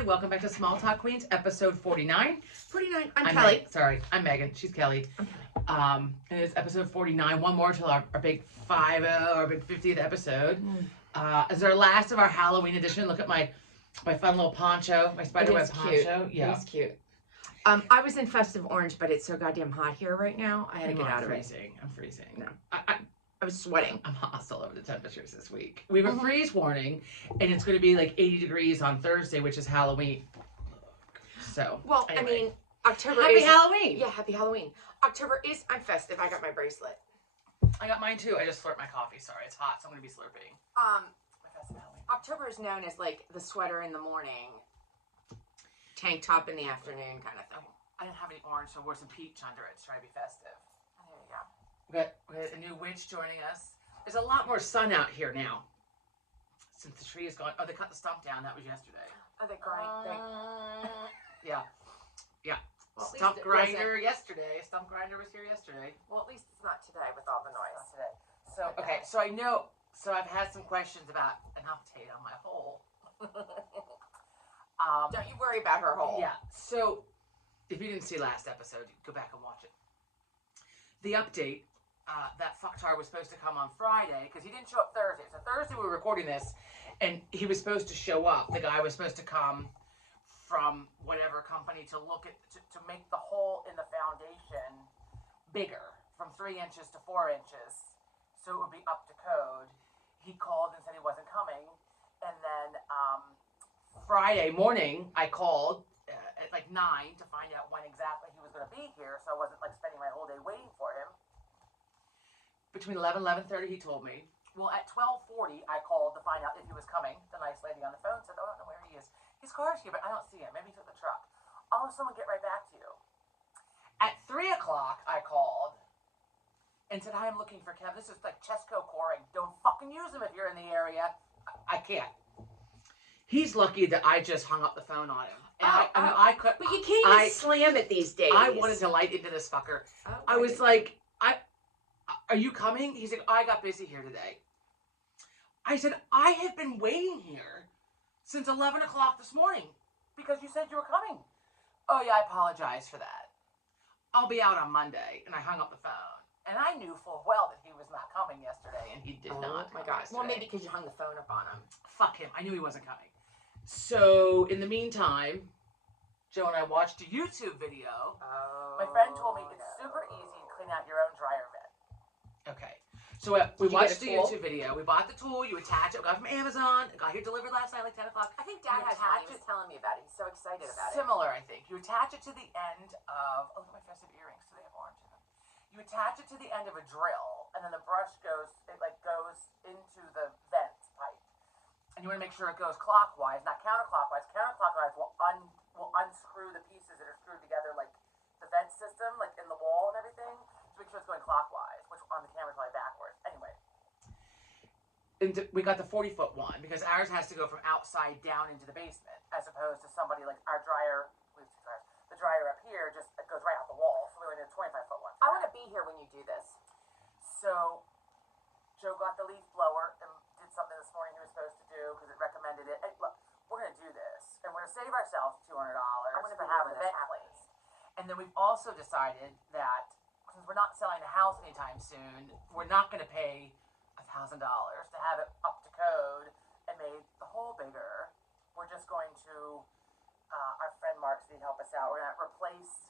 Hi, welcome back to Small Talk Queens, episode 49. 49. I'm Kelly. Sorry, I'm Megan. She's Kelly. And it's episode 49. One more till our big 50, our big 50th episode. As our last of our Halloween edition. Look at my fun little poncho, my spiderweb poncho. Cute. Yeah. It's cute. I was in festive orange, but it's so goddamn hot here right now. I had to get out of it. I'm freezing. No. I was sweating. I'm hostile over the temperatures this week. We have a freeze warning, and it's going to be like 80 degrees on Thursday, which is Halloween. So, well, anyway. I mean, October Happy is... Halloween! Yeah, happy Halloween. October is... I'm festive. I got my bracelet. I got mine too. I just slurped my coffee. Sorry, it's hot, so I'm going to be slurping. My festive Halloween. October is known as like the sweater in the morning, tank top in the afternoon kind of thing. I didn't have any orange, so I wore some peach under it to try to be festive. There you go. We got a new witch joining us. There's a lot more sun out here now. Since the tree is gone. Oh, they cut the stump down. That was yesterday. Oh, they grind. Yeah. Well, Stump grinder yesterday. Stump grinder was here yesterday. Well, at least it's not today with all the noise. Not today. So, okay. So I know. So I've had some questions about an update on my hole. Don't you worry about her hole. Yeah. So if you didn't see last episode, go back and watch it. The update. That fucktard was supposed to come on Friday because he didn't show up Thursday. So Thursday we were recording this, and he was supposed to show up. The guy was supposed to come from whatever company to look at to make the hole in the foundation bigger from 3 inches to 4 inches, so it would be up to code. He called and said he wasn't coming, and then Friday morning I called at like 9 to find out when exactly he was going to be here, so I wasn't like spending my whole day waiting for him. Between 11 and 11:30, he told me. Well, at 12:40, I called to find out if he was coming. The nice lady on the phone said, "Oh, I don't know where he is. His car's here, but I don't see him. Maybe he took the truck. I'll have someone get right back to you." At 3 o'clock, I called and said, "Hi, I'm looking for Kev. This is like Chesco Coring. Don't fucking use him if you're in the area." I can't. He's lucky that I just hung up the phone on him. And I could. But you can't even slam it these days. I wanted to light into this fucker. Oh, I was like, "Are you coming?" He's like, "I got busy here today." I said, "I have been waiting here since 11 o'clock this morning because you said you were coming." "Oh, yeah, I apologize for that. I'll be out on Monday." And I hung up the phone. And I knew full well that he was not coming yesterday, and he did not. Oh, my God. Well, maybe because you hung the phone up on him. Fuck him. I knew he wasn't coming. So, in the meantime, Joe and I watched a YouTube video. Oh. My friend told me it's super easy to clean out your own dryer vent. Okay. So we Did you watched get a the tool? YouTube video. We bought the tool. You attach it. We got it from Amazon. It got here delivered last night, like 10 o'clock. I think Dad You has one. attach He was it- telling me about it. He's so excited about it. Similar, I think. You attach it to the end of... Oh, look at my festive earrings. Do they have orange in them? You attach it to the end of a drill, and then the brush goes into the vent pipe. And you want to make sure it goes clockwise, not counterclockwise. Counterclockwise will unscrew the pieces that are screwed together, like the vent system, like in the wall and everything. So make sure it's going clockwise, which on the camera is probably backwards. Anyway. And we got the 40-foot one because ours has to go from outside down into the basement, as opposed to somebody like our dryer. We have 2 dryers. The dryer up here just goes right out the wall, so we only need a 25-foot one. I want to be here when you do this. So Joe got the leaf blower and did something this morning he was supposed to do because it recommended it. Hey, look, we're going to do this, and we're going to save ourselves $200 for having the vent cleaned. And then we've also decided that since we're not selling the house anytime soon, we're not going to pay $1,000 to have it up to code and made the hole bigger. We're just going to, our friend Mark Steve help us out. We're going to replace,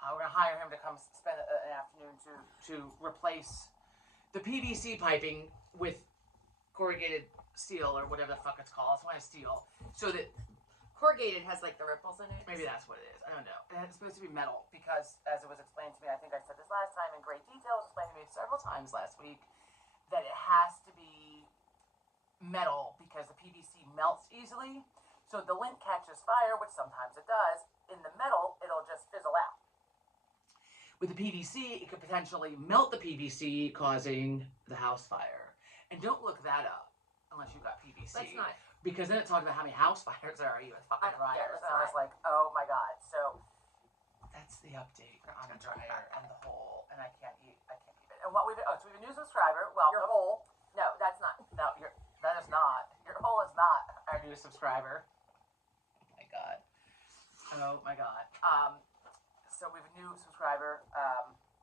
we're going to hire him to come spend an afternoon to replace the PVC piping with corrugated steel or whatever the fuck it's called. It's one of steel. So that Corrugated has like the ripples in it. maybe that's what it is. I don't know. And it's supposed to be metal because, as it was explained to me, I think I said this last time in great detail. It was explained to me several times last week that it has to be metal because the PVC melts easily. So the lint catches fire, which sometimes it does. In the metal, it'll just fizzle out. With the PVC, it could potentially melt the PVC, causing the house fire. And don't look that up unless you've got PVC. Let's not. Because then it talked about how many house fires there are with fucking dryers. let's And I was not. like, oh my God. So that's the update on the dryer and the hole. And I can't eat it. And what we've, so we have a new subscriber. Welcome. Your hole? No, that's not. No, that is not. Your hole is not our new subscriber. Oh my my god. So we have a new subscriber.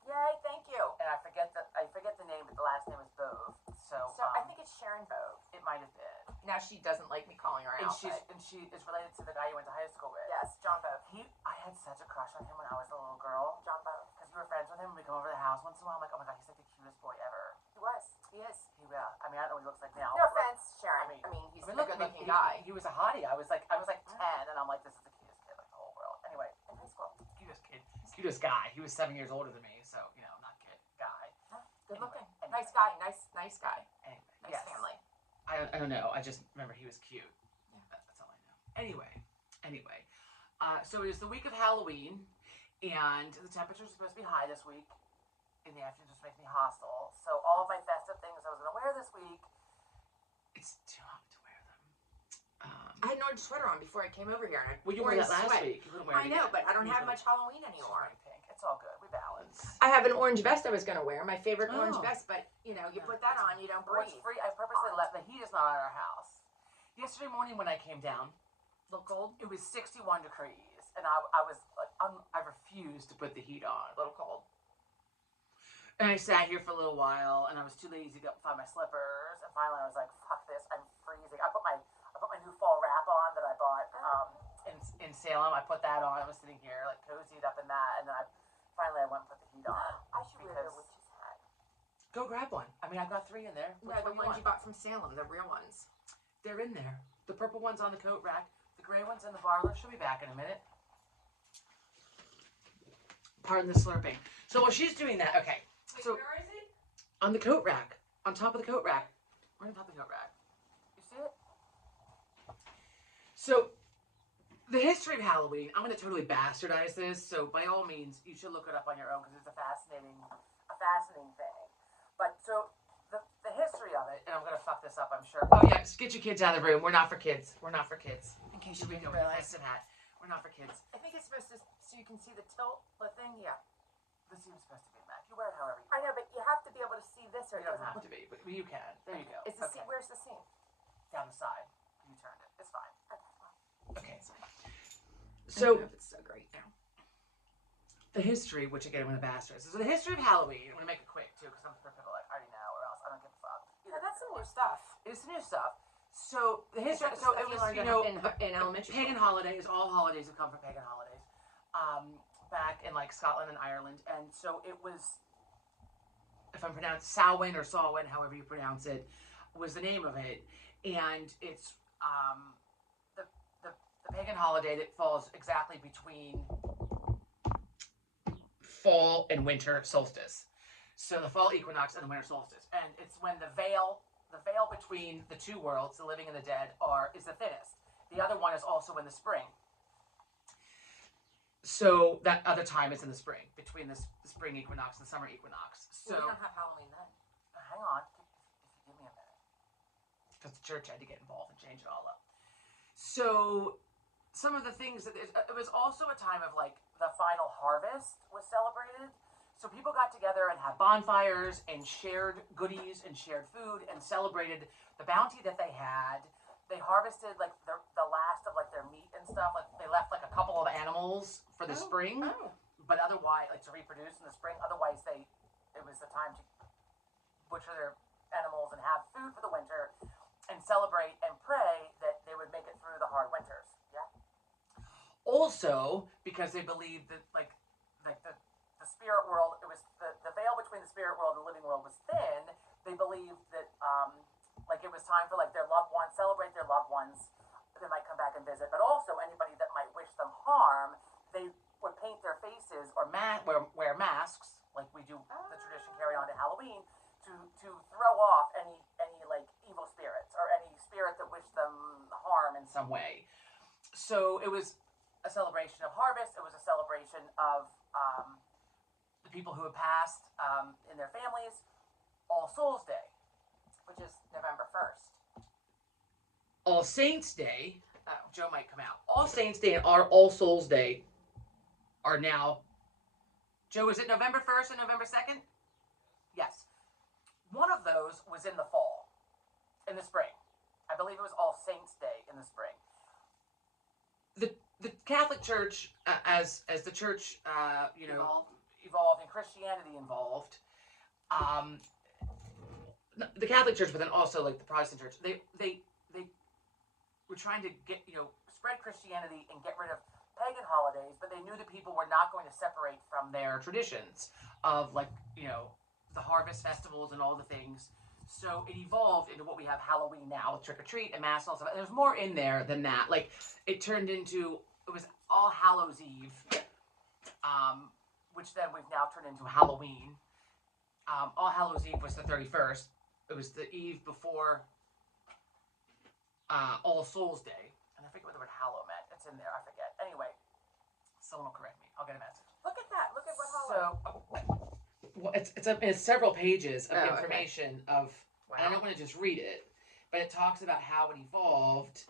Yay, thank you. And I forget the name, but the last name is Bove. So I think it's Sharon Bove. it might have been. Now she doesn't like me calling her And out. she is related to the guy you went to high school with. Yes, John Bove. I had such a crush on him when I was a little girl. John Bove. Because we were friends with him and we come over to the house once in a while. I'm like, oh my god, he's like the cutest boy ever. He was. He is. I mean, I don't know what he looks like now. No offense, Sharon. I mean, He's a good-looking guy. He was a hottie. I was like 10, and I'm like, this is the cutest kid like the whole world. Anyway, In high school. cutest guy. He was 7 years older than me, so not kid, guy. Good looking. Anyway. Nice guy. Nice guy. Anyway, Nice yes. family. I don't know. I just remember he was cute. Yeah. That's all I know. Anyway, so it is the week of Halloween, and the temperatures are supposed to be high this week. In the afternoon, just makes me hostile. So all of my festive things I was going to wear this week, it's too hot to wear them. I had an orange sweater on before I came over here. And Well, you wore that last week. You wouldn't wear it I know, again. but I don't You have usually- much Halloween She's anymore. wearing pink. It's all good. We balance. I have an orange vest I was going to wear, my favorite Oh. orange vest, but you put that on, you don't Well, it's breathe. free. I purposely left. The heat is not at our house. Yesterday morning when I came down, Look cold? it was 61 degrees, and I was like, I refused to put the heat on. A little cold. And I sat here for a little while, and I was too lazy to go find my slippers. And finally, I was like, "Fuck this! I'm freezing." I put my new fall wrap on that I bought in Salem. I put that on. I was sitting here like cozied up in that, and then I finally went and put the heat on. I should wear the Because- witch's hat. Go grab one. I mean, I've got 3 in there. No, Which the one ones you you want? bought from Salem, the real ones. They're in there. The purple one's on the coat rack. The gray one's in the parlor. She'll be back in a minute. Pardon the slurping. So while she's doing that, okay. So where is it? on the coat rack, on top of the coat rack. Where's on top of the coat rack? You see it? So the history of Halloween, I'm going to totally bastardize this. So by all means, you should look it up on your own because it's a fascinating thing. But so the history of it, and I'm going to fuck this up, I'm sure. Oh yeah, just get your kids out of the room. We're not for kids. We're not for kids. In case Should you we didn't go with a realize. festive hat? We're not for kids. I think it's supposed to, so you can see the tilt, the thing. Yeah. This seems supposed to be a Mac. You wear it however you I know, but you have to be able to see this, or You it don't doesn't. have to be, but you can. There you go. Is the Okay. seam? Where's the seam? Down the side. You turned it. It's fine. Okay. So So it's so great now. the history, which again I'm going to bastardize. So the history of Halloween. I'm going to make it quick too, because some people like I already know, or else I don't give a fuck. Yeah, that's some new stuff. It's new stuff. So the history. It's So stuff it was learned in elementary pagan school. holidays. All holidays have come from pagan holidays. Back in like Scotland and Ireland, and so it was. If I'm pronounced Samhain or Samhain, however you pronounce it, was the name of it, and it's the pagan holiday that falls exactly between fall and winter solstice. So the fall equinox and the winter solstice, and it's when the veil between the two worlds, the living and the dead, is the thinnest. The other one is also in the spring. So that other time is in the spring, between the spring equinox and the summer equinox. So we don't have Halloween then. hang on, if you give me a minute, because the church had to get involved and change it all up. So some of the things that it was also a time of like the final harvest was celebrated. So people got together and had bonfires and shared goodies and shared food and celebrated the bounty that they had. They harvested like the last of like their meat and stuff. Like they left like a couple of animals for the spring, Oh. but otherwise like to reproduce in the spring. Otherwise it was the time to butcher their animals and have food for the winter and celebrate and pray that they would make it through the hard winters. Yeah. Also, because they believed that like the spirit world, it was the veil between the spirit world and the living world was thin. They believed that like it was time for like their loved ones, celebrate their loved ones that might come back and visit, but also anybody that might wish them harm, they would paint their faces or wear masks, like we do the tradition carry on to Halloween, to throw off any like evil spirits or any spirit that wished them harm in some way. So it was a celebration of harvest. It was a celebration of the people who had passed in their families. All Souls Day, Which is November 1st. All Saints Day. Joe might come out. All Saints Day and our All Souls Day are now. Joe, is it November 1st and November 2nd? Yes. One of those was in the fall, in the spring. I believe it was All Saints Day in the spring. The Catholic Church, as the church, evolved and Christianity involved, the Catholic Church, but then also like the Protestant Church, they were trying to get spread Christianity and get rid of pagan holidays, but they knew that people were not going to separate from their traditions of the harvest festivals and all the things. So it evolved into what we have Halloween now, with trick or treat and mass and all stuff. There's more in there than that. Like it turned into, it was All Hallows Eve, which then we've now turned into Halloween. All Hallows Eve was the 31st. It was the eve before All Souls Day. And I forget what the word hallow meant. It's in there. I forget. Anyway, someone will correct me. I'll get a message. Look at that. Look at what hallow. Well, it's several pages of Oh, information of. Wow. And I don't want to just read it, but it talks about how it evolved.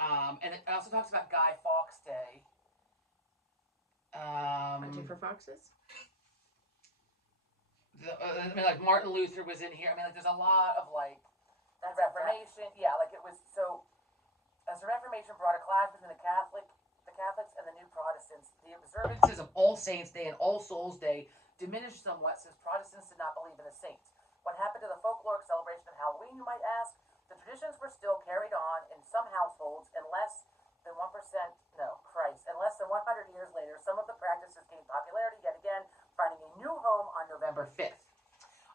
And it also talks about Guy Fawkes Day. Hunting for foxes? Like Martin Luther was in here. There's a lot of the Reformation. Yeah, it was so. As the Reformation brought a clash between the Catholics and the New Protestants, the observances of All Saints Day and All Souls Day diminished somewhat since Protestants did not believe in the saints. What happened to the folkloric celebration of Halloween, you might ask? The traditions were still carried on in some households, and less than 100 years later, some of the practices gained popularity yet again, finding a new home on November 5th.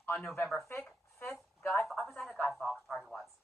On November 5th, I was at a Guy Fawkes party once,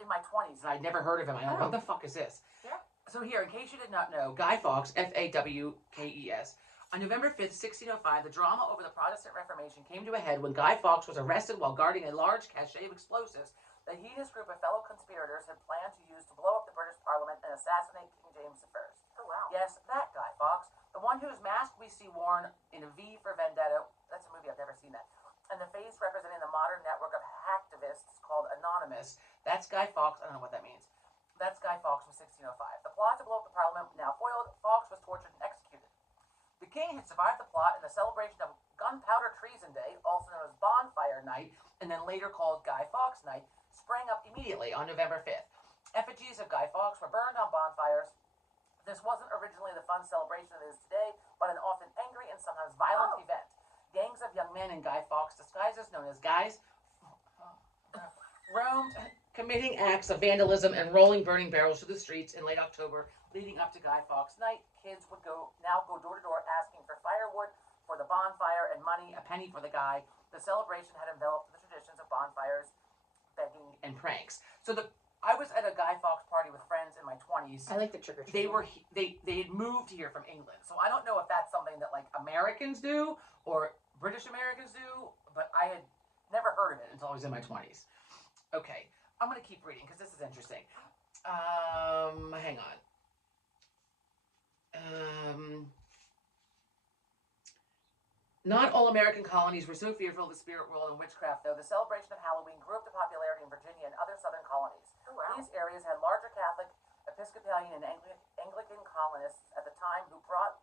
in my 20s, and I'd never heard of him. I'm like, what the fuck is this? Yeah. So here, in case you did not know, Guy Fawkes, Fawkes, on November 5th, 1605, the drama over the Protestant Reformation came to a head when Guy Fawkes was arrested while guarding a large cache of explosives that he and his group of fellow conspirators had planned to use to blow up the British Parliament and assassinate King James I. Oh, wow. Yes, that Guy Fawkes, the one whose mask we see worn in a V for Vendetta. That's a movie, I've never seen that. And the face representing the modern network of hacktivists called Anonymous. That's Guy Fawkes. I don't know what that means. That's Guy Fawkes from 1605. The plot to blow up the Parliament now foiled. Fawkes was tortured and executed. The king had survived the plot, and the celebration of Gunpowder Treason Day, also known as Bonfire Night, and then later called Guy Fawkes Night, sprang up immediately on November 5th. Effigies of Guy Fawkes were burned on bonfires. This wasn't originally the fun celebration it is today, but an often angry and sometimes violent event. Gangs of young men in Guy Fawkes disguises, known as Guys, roamed, committing acts of vandalism and rolling burning barrels through the streets in late October, leading up to Guy Fawkes Night. Kids would now go door to door asking for firewood for the bonfire and money, a penny for the guy. The celebration had enveloped the traditions of bonfires, begging, and pranks. So I was at a Guy Fawkes party with friends in my 20s. I like the trick or treat. They had moved here from England, so I don't know if that's something that Americans do or British Americans do, but I had never heard of it until I was in my 20s. Okay, I'm gonna keep reading because this is interesting. Hang on. Not all American colonies were so fearful of the spirit world and witchcraft, though. The celebration of Halloween grew up to popularity in Virginia and other southern colonies. Oh, wow. These areas had larger Catholic, Episcopalian, and Anglican colonists at the time who brought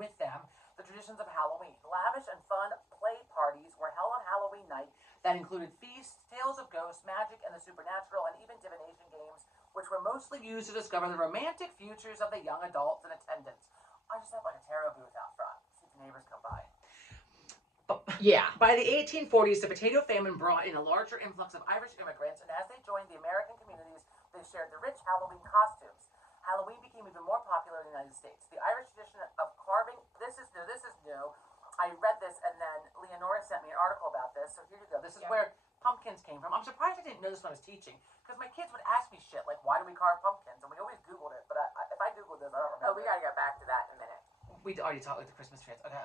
with them the traditions of Halloween. Lavish and fun play parties were held on Halloween night that included feasts, tales of ghosts, magic, and the supernatural, and even divination games, which were mostly used to discover the romantic futures of the young adults in attendance. I just have a tarot booth out front. See if the neighbors come by. Yeah. By the 1840s, the potato famine brought in a larger influx of Irish immigrants, and as they joined the American communities, they shared the rich Halloween costumes. Halloween became even more popular in the United States. The Irish tradition of carving, this is new. I read this, and then Leonora sent me an article about this, so here you go. This is where pumpkins came from. I'm surprised I didn't know this when I was teaching, because my kids would ask me shit, like, why do we carve pumpkins? And we always Googled it, but if I Googled this, I don't remember. Oh, we gotta get back to that in a minute. We already talked the Christmas trees. Okay,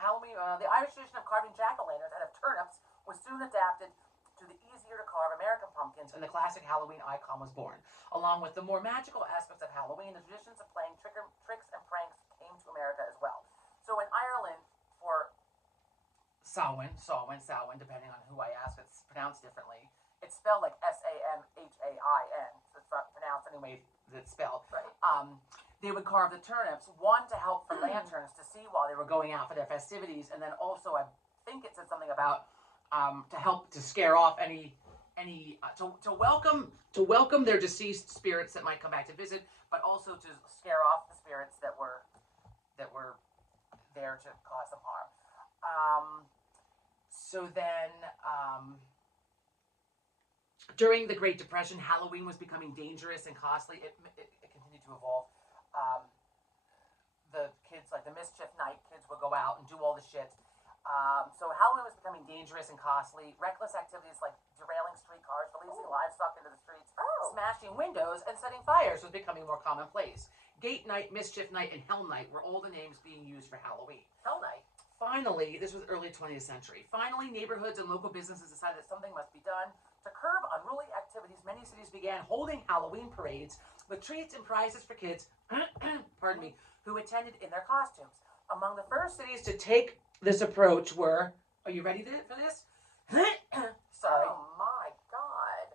Halloween. The Irish tradition of carving jack-o'-lanterns out of turnips was soon adapted to the easier-to-carve American pumpkins, and the classic Halloween icon was born. Along with the more magical aspects of Halloween, the traditions of playing tricks and pranks came to America as well. So in Ireland, for Samhain, depending on who I ask, it's pronounced differently. It's spelled like Samhain, so it's not pronounced any way that it's spelled. Right. They would carve the turnips, one to help for lanterns to see while they were going out for their festivities, and then also I think it said something about to help to scare off any any to welcome their deceased spirits that might come back to visit, but also to scare off the spirits that were there to cause them harm. So then, during the Great Depression, Halloween was becoming dangerous and costly. It continued to evolve. The kids, like the Mischief Night kids, would go out and do all the shit. So Halloween was becoming dangerous and costly. Reckless activities like derailing streetcars, releasing livestock into the streets, smashing windows, and setting fires was becoming more commonplace. Gate Night, Mischief Night, and Hell Night were all the names being used for Halloween. Hell Night. Finally, this was early 20th century. Finally, neighborhoods and local businesses decided that something must be done. To curb unruly activities, many cities began holding Halloween parades with treats and prizes for kids, pardon me, who attended in their costumes. Among the first cities to take this approach were, are you ready for this? Sorry. Oh my God.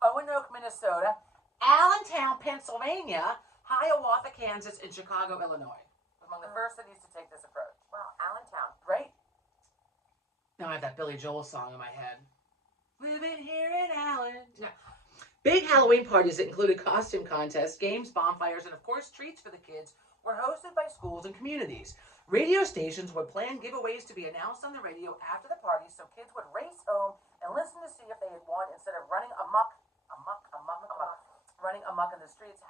Oanoke, Minnesota, Allentown, Pennsylvania, Hiawatha, Kansas, and Chicago, Illinois. Among the first cities to take this approach. Wow, Allentown. Right? Now I have that Billy Joel song in my head. Living here in Allentown. Yeah. Big Halloween parties that included costume contests, games, bonfires, and of course treats for the kids were hosted by schools and communities. Radio stations would plan giveaways to be announced on the radio after the party so kids would race home and listen to see if they had won instead of running running amok in the streets.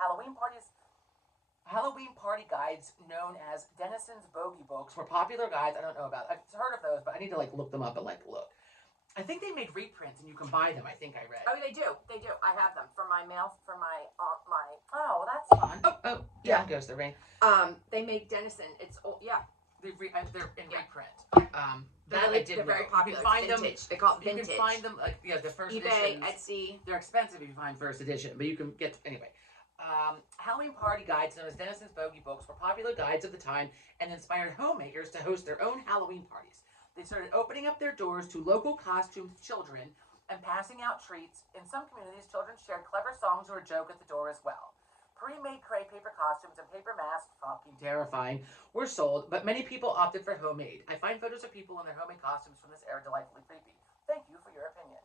Halloween party guides known as Denison's Bogey Books were popular guides. I don't know about. I've heard of those, but I need to look them up and look. I think they made reprints and you can buy them. I think I read. Oh, they do. I have them for my mail, for my. Oh, well, that's fun. Oh, Yeah. down goes the rain. They make Denison. It's yeah. They're in reprint. They're I did very know. popular. You can find It's vintage. They call it You vintage. can find them the first eBay, editions. Etsy. They're expensive if you find first edition, but you can get anyway. Halloween party guides known as Denison's Bogey Books were popular guides of the time and inspired homemakers to host their own Halloween parties. They started opening up their doors to local costumed children and passing out treats. In some communities, children shared clever songs or a joke at the door as well. Pre-made crepe paper costumes and paper masks, fucking terrifying, were sold, but many people opted for homemade. I find photos of people in their homemade costumes from this era delightfully creepy. Thank you for your opinion.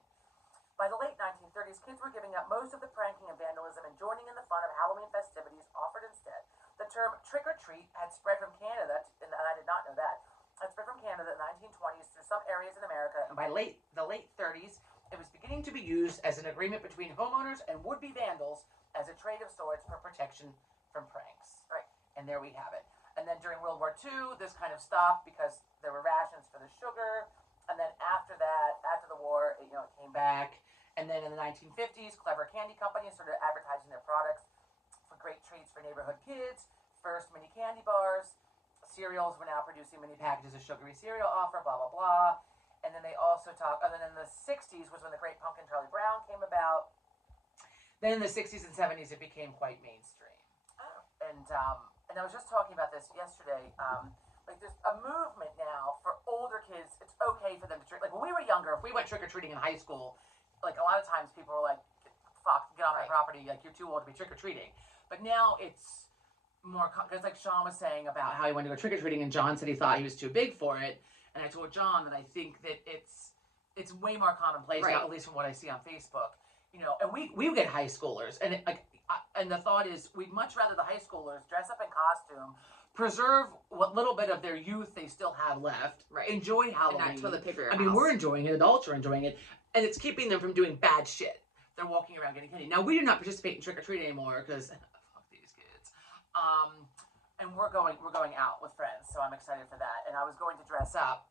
By the late 1930s, kids were giving up most of the pranking and vandalism and joining in the fun of Halloween festivities offered instead. The term trick-or-treat had spread from Canada, and I did not know that, had spread from Canada in the 1920s through some areas in America, and by the late 30s, it was beginning to be used as an agreement between homeowners and would-be vandals as a trade of sorts for protection from pranks. Right. And there we have it. And then during World War II, this kind of stopped because there were rations for the sugar. And then after that, after the war, it came back. And then in the 1950s, clever candy companies started advertising their products for great treats for neighborhood kids. First mini candy bars. Cereals were now producing mini packages of sugary cereal offer, blah, blah, blah. And then they also talk, and then in the 60s was when the Great Pumpkin Charlie Brown came about. Then in the 60s and 70s, it became quite mainstream. Oh. And I was just talking about this yesterday. There's a movement now for older kids. It's okay for them to trick. Like when we were younger, if we went trick-or-treating in high school, a lot of times people were like, fuck, get off my property. You're too old to be trick-or-treating. But now it's more, because like Sean was saying about how he wanted to go trick-or-treating, and John said he thought he was too big for it. And I told John that I think that it's way more commonplace now, at least from what I see on Facebook. And we get high schoolers, and and the thought is we'd much rather the high schoolers dress up in costume, preserve what little bit of their youth they still have left, enjoy Halloween. And not toilet paper your I mean, house. we're enjoying it, adults are enjoying it, and it's keeping them from doing bad shit. They're walking around getting candy. Now, we do not participate in trick-or-treat anymore, because fuck these kids. And we're going out with friends, so I'm excited for that. And I was going to dress up,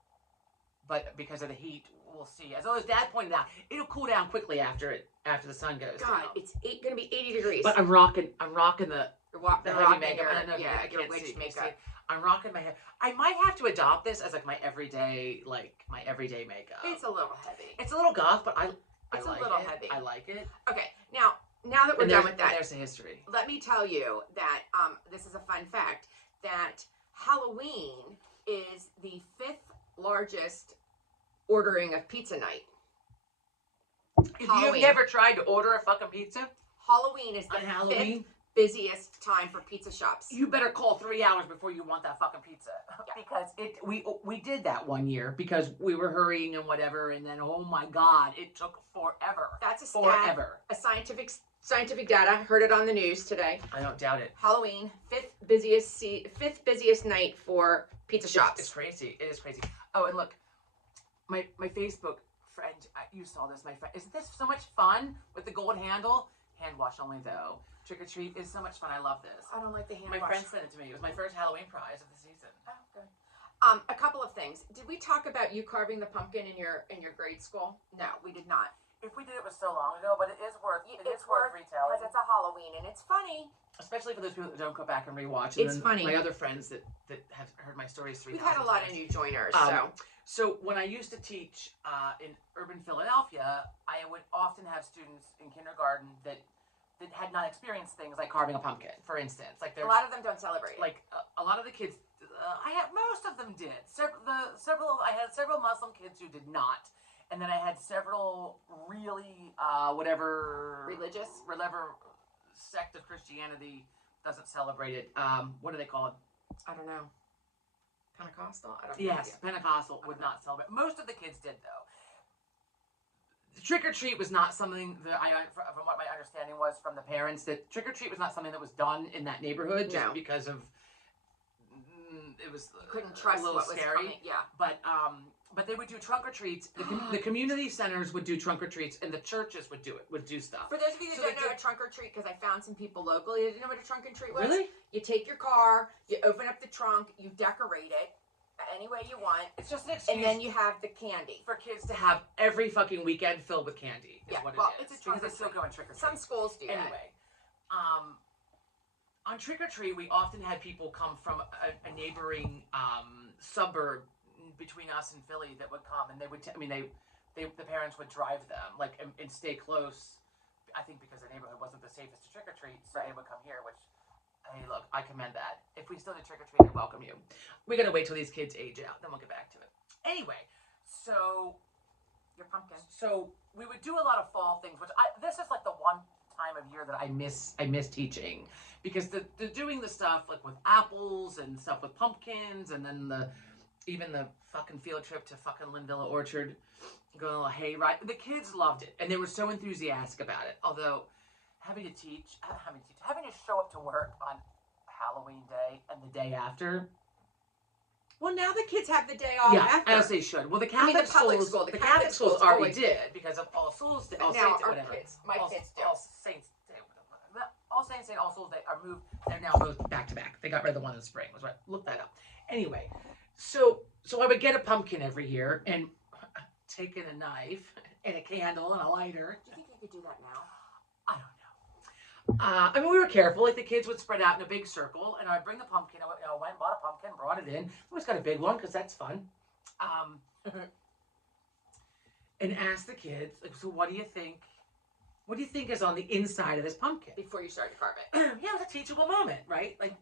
but because of the heat, we'll see. As always, Dad pointed out, it'll cool down quickly after the sun goes down. God, it's going to be 80 degrees. But I'm rocking the heavy makeup. I don't know if you your can't witch see. makeup. I'm rocking my hair. I might have to adopt this as my everyday makeup. It's a little heavy. It's a little goth, but I It's like a little it. heavy. I like it. Okay, now that we're done with that, there's the history. let me tell you that this is a fun fact, that Halloween is the 5th largest ordering of pizza night. Have you ever tried to order a fucking pizza Halloween is the on Halloween? busiest time for pizza shops. You better call 3 hours before you want that fucking pizza, because we did that one year because we were hurrying and whatever, and then oh my god, it took forever. That's a forever. A scientific data. Heard it on the news today. I don't doubt it. Halloween, fifth busiest night for pizza shops. It's crazy. It is crazy. Oh, and look, my Facebook friend, you saw this, my friend. Isn't this so much fun with the gold handle? Hand wash only though. Trick or treat is so much fun. I love this. I don't like the hand My wash. friend sent it to me. It was my first Halloween prize of the season. Oh, good. A couple of things. Did we talk about you carving the pumpkin in your grade school? No, we did not. If we did, it was so long ago, but it is worth retelling. Because it's a Halloween and it's funny. Especially for those people that don't go back and rewatch. It's funny. My other friends that have heard my stories 3,000 We've had a lot of new joiners, So when I used to teach in urban Philadelphia, I would often have students in kindergarten that had not experienced things like carving a pumpkin, for instance. Like a lot of them don't celebrate. Like a lot of the kids, most of them did. I had several Muslim kids who did not, and then I had several really religious, whatever sect of Christianity doesn't celebrate it. What do they call it? I don't know. Pentecostal? I don't know. Yes, Pentecostal would not celebrate. Most of the kids did, though. Trick or treat was not something that from what my understanding was from the parents, that trick or treat was not something that was done in that neighborhood just because of it was you couldn't trust a little what scary. Was coming. Yeah, but they would do trunk or treats. The community centers would do trunk or treats, and the churches would do stuff. For those of you that don't know a trunk or treat, because I found some people locally that didn't know what a trunk or treat was. Really? You take your car, you open up the trunk, you decorate it any way you want. It's just an excuse. And then you have the candy. For kids to have every fucking weekend filled with candy. It's a trunk or treat. Still going trick or treat. Some schools do that. Anyway, on trick or treat, we often had people come from a neighboring suburb between us and Philly that would come, and they would. The parents would drive them and stay close. I think because the neighborhood wasn't the safest to trick or treat, so they would come here, which. Hey, look, I commend that. If we still do trick-or-treat, I welcome you. We gotta wait till these kids age out, then we'll get back to it. Anyway, so... Your pumpkin. So, we would do a lot of fall things, which this is like the one time of year that I miss teaching. Because the doing the stuff, like with apples and stuff with pumpkins, and then even the fucking field trip to fucking Linvilla Orchard, going on a hayride. The kids loved it, and they were so enthusiastic about it. Although... having to show up to work on Halloween Day and the day after. Well, now the kids have the day off. Yeah, after. as they should. Well, the Catholic schools already did because of All Souls Day, All Saints Day, whatever. My kids do. All Saints Day, whatever. All Saints Day, All Souls Day are moved. They're now both back to back. They got rid of the one in the spring. Was right. Look that up. Anyway, so I would get a pumpkin every year and take in a knife and a candle and a lighter. Do you think you could do that now? I don't know. We were careful. Like the kids would spread out in a big circle, and I'd bring the pumpkin. I went and bought a pumpkin, brought it in. Always got a big one because that's fun. And asked the kids, like, so what do you think? What do you think is on the inside of this pumpkin? Before you start to carve it. Yeah, it was a teachable moment, right? Like,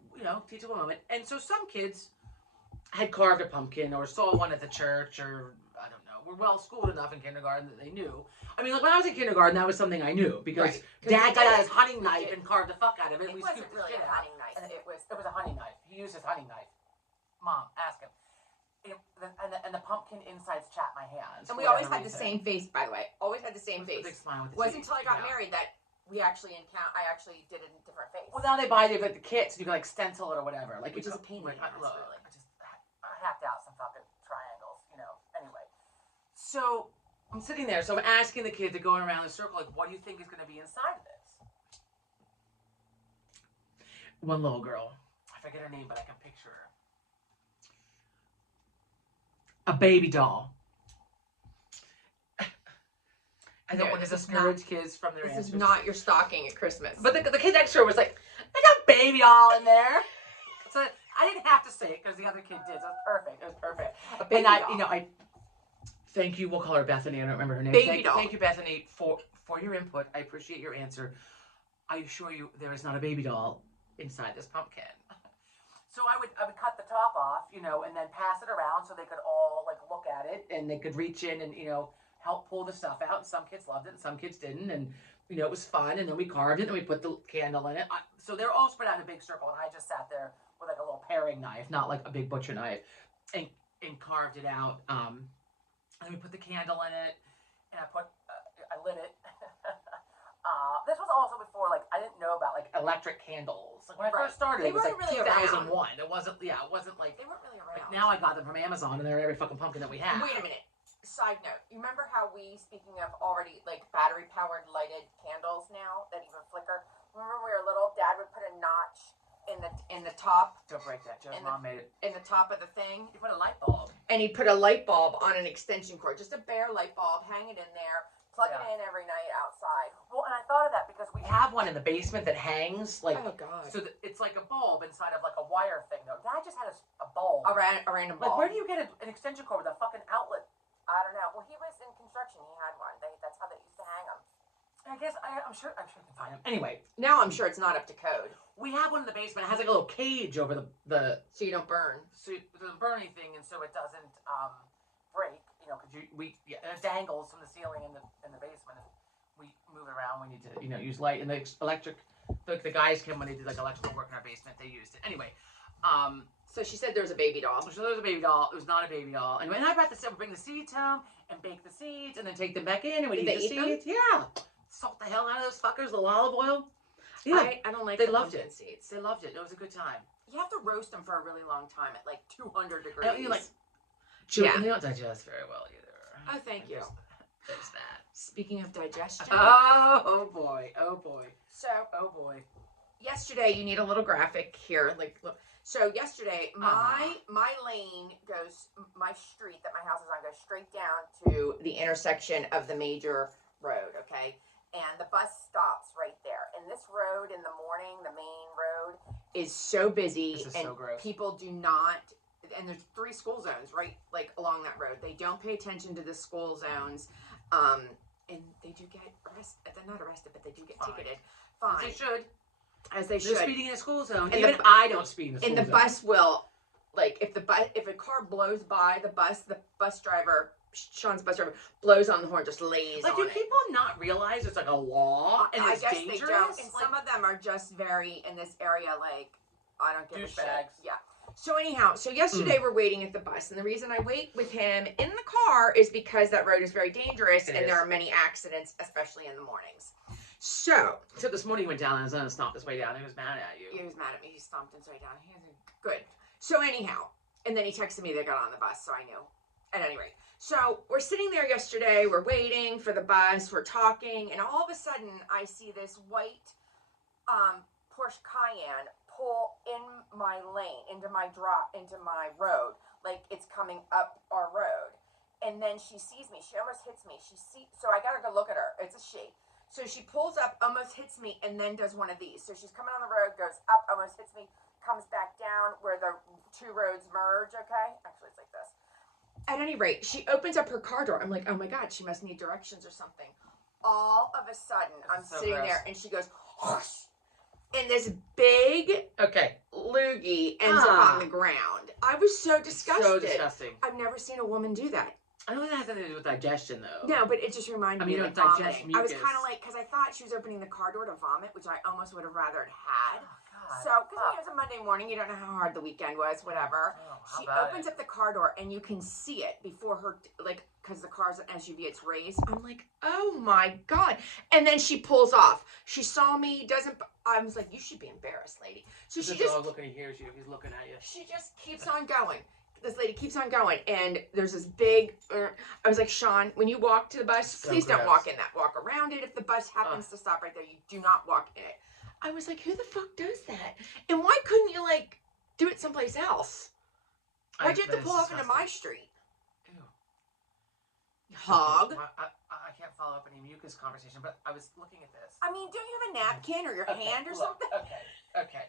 teachable moment. And so some kids had carved a pumpkin or saw one at the church or I don't know. Were well schooled enough in kindergarten that they knew. I mean, like when I was in kindergarten, that was something I knew because Dad got out his hunting knife and carved the fuck out of it. It wasn't really a hunting knife. It was a hunting knife. He used his hunting knife. Mom, ask him. And the pumpkin insides chapped my hands. And we always had the same face, by the way. Always had the same face. Big smile with the wasn't until I got married that I actually did it in a different face. Well, now they buy the kits. You can stencil it or whatever. Which is a pain in the ass, really. I hacked out some fucking triangles, Anyway, so I'm sitting there. So I'm asking the kids, they're going around the circle, like, what do you think is going to be inside of this? One little girl, I forget her name, but I can picture her. A baby doll. I don't want to discourage kids from their answers. This is not your stocking at Christmas. But the kid next door was like, there's a baby doll in there. So I didn't have to say it because the other kid did. So it was perfect. It was perfect. A baby doll. I thank you. We'll call her Bethany. I don't remember her name. Baby doll. Thank you, Bethany, for your input. I appreciate your answer. I assure you, there is not a baby doll inside this pumpkin. So I would cut the top off, and then pass it around so they could all look at it and they could reach in and help pull the stuff out. And some kids loved it and some kids didn't. And you know, it was fun. And then we carved it and we put the candle in it. So they're all spread out in a big circle. And I just sat there with like a little paring knife, not like a big butcher knife, and carved it out. And then we put the candle in it, and I lit it. This was also before, like, I didn't know about like electric candles. Like when I first started, it was like really 2001. It wasn't, it wasn't like. They weren't really around. Like now I got them from Amazon, and they're in every fucking pumpkin that we have. Wait a minute. Side note, you remember how we, speaking of already like battery powered lighted candles now that even flicker? Remember when we were little, Dad would put a notch in the top. Don't break that. Joe's mom made it. In the top of the thing. You put a light bulb. And he'd put a light bulb on an extension cord, just a bare light bulb, hang it in there, plug it in every night outside. Well, and I thought of that because we have one in the basement that hangs like. Oh God. So that it's like a bulb inside of like a wire thing though. Dad just had a bulb. A random bulb. Like where do you get an extension cord with a fucking outlet? I don't know. Well, he was in construction. He had one. That's how they used to hang them. I guess I'm sure I can find them. Anyway, now I'm sure it's not up to code. We have one in the basement. It has like a little cage over the so you don't burn. So it doesn't burn anything, and so it doesn't break. You know, because it dangles from the ceiling in the basement. And we move it around. We need to use light and the electric. Like the guys came when they did like electrical work in our basement. They used it anyway. So she said there was a baby doll. So there was a baby doll. It was not a baby doll. Anyway, and I brought we bring the seeds home and bake the seeds and then take them back in and we eat the seeds. Them? Yeah. Salt the hell out of those fuckers, little olive oil. Yeah. I don't like they loved it. Seeds. They loved it. It was a good time. You have to roast them for a really long time at like 200 degrees. And they don't digest very well either. Oh, thank you. There's that. Speaking of digestion. Oh boy. So. Oh boy. Yesterday, you need a little graphic here. Like, look. So yesterday, my lane goes, my street that my house is on goes straight down to the intersection of the major road, okay? And the bus stops right there. And this road in the morning, the main road, is so busy. This is and so gross. People do not, and there's 3 school zones right, like, along that road. They don't pay attention to the school zones. And they do get arrested. They're not arrested, but they do get ticketed. Fine. As they should. As they They're should. speeding in a school zone. And even I don't speed in the school zone. And the bus will, like, if a car blows by the bus driver, Sean's bus driver, blows on the horn, just lays like, on do it. people not realize it's like a law and I it's guess dangerous? they don't. And some of them are just very, in this area, like, I don't give a shit. Yeah. So anyhow, yesterday we're waiting at the bus, and the reason I wait with him in the car is because that road is very dangerous, and there are many accidents, especially in the mornings. So this morning he went down and was going to stomp his way down. He was mad at you. He was mad at me. He stomped his way down. He was good. So anyhow, and then he texted me they got on the bus, so I knew. At any rate, so we're sitting there yesterday. We're waiting for the bus. We're talking, and all of a sudden I see this white Porsche Cayenne pull in my lane into my road, like it's coming up our road. And then she sees me. She almost hits me. So I gotta go look at her. It's a she. So she pulls up, almost hits me, and then does one of these. So she's coming on the road, goes up, almost hits me, comes back down where the 2 roads merge, okay? Actually, it's like this. At any rate, she opens up her car door. I'm like, oh my God, she must need directions or something. All of a sudden, I'm sitting there, and she goes, whoosh, and this big loogie ends up on the ground. I was so disgusted. So disgusting. I've never seen a woman do that. I don't think that has anything to do with digestion, though. No, but it just reminded me you of don't vomiting. digest mucus. I was kind of like, because I thought she was opening the car door to vomit, which I almost would have rather had. Oh, God. So, because it was a Monday morning, you don't know how hard the weekend was, whatever. She opens up the car door, and you can see it before her, like, because the car's an SUV, it's raised. I'm like, oh my God. And then she pulls off. She saw me, I was like, you should be embarrassed, lady. So she just. Dog looking, he hears you, he's looking at you. She just keeps on going. This lady keeps on going, and there's this big. I was like, Sean, when you walk to the bus, please don't walk in that. Walk around it. If the bus happens to stop right there, you do not walk in it. I was like, who the fuck does that? And why couldn't you like do it someplace else? Why'd you have to pull off into my street? Ew. Hog. I can't follow up any mucus conversation, but I was looking at this. I mean, don't you have a napkin or your hand or something? Okay.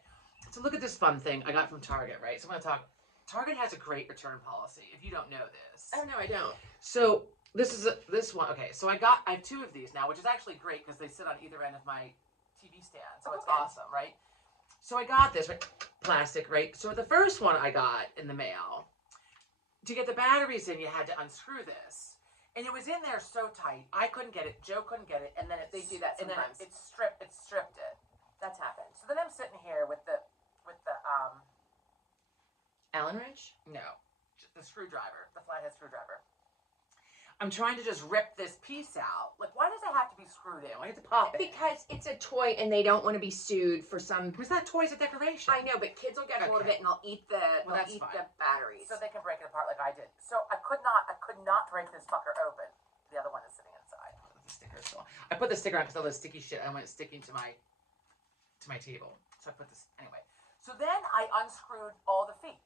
So look at this fun thing I got from Target, right? So I'm going to talk. Target has a great return policy. If you don't know this. Oh no, I don't. So this one. Okay, so I have 2 of these now, which is actually great because they sit on either end of my TV stand, so it's awesome, right? So I got this, right? Plastic, right? So the first one I got in the mail, to get the batteries in, you had to unscrew this. And it was in there so tight, I couldn't get it. Joe couldn't get it, and then They do that and then sometimes. it stripped it. That's happened. So then I'm sitting here with the Allen wrench? no, the screwdriver, the flathead screwdriver. I'm trying to just rip this piece out. Like, why does it have to be screwed in? Why do you have to pop it? Because it's a toy and they don't want to be sued for some. Was that toys a decoration? I know, but kids will get hold of Okay. it and they'll eat the Well, that's fine. the batteries. So they can break it apart like I did. So I could not break this fucker open. The other one is sitting inside. The sticker still. I put the sticker on because all the sticky shit. I don't want it sticking to my table. So I put this anyway. So then I unscrewed all the feet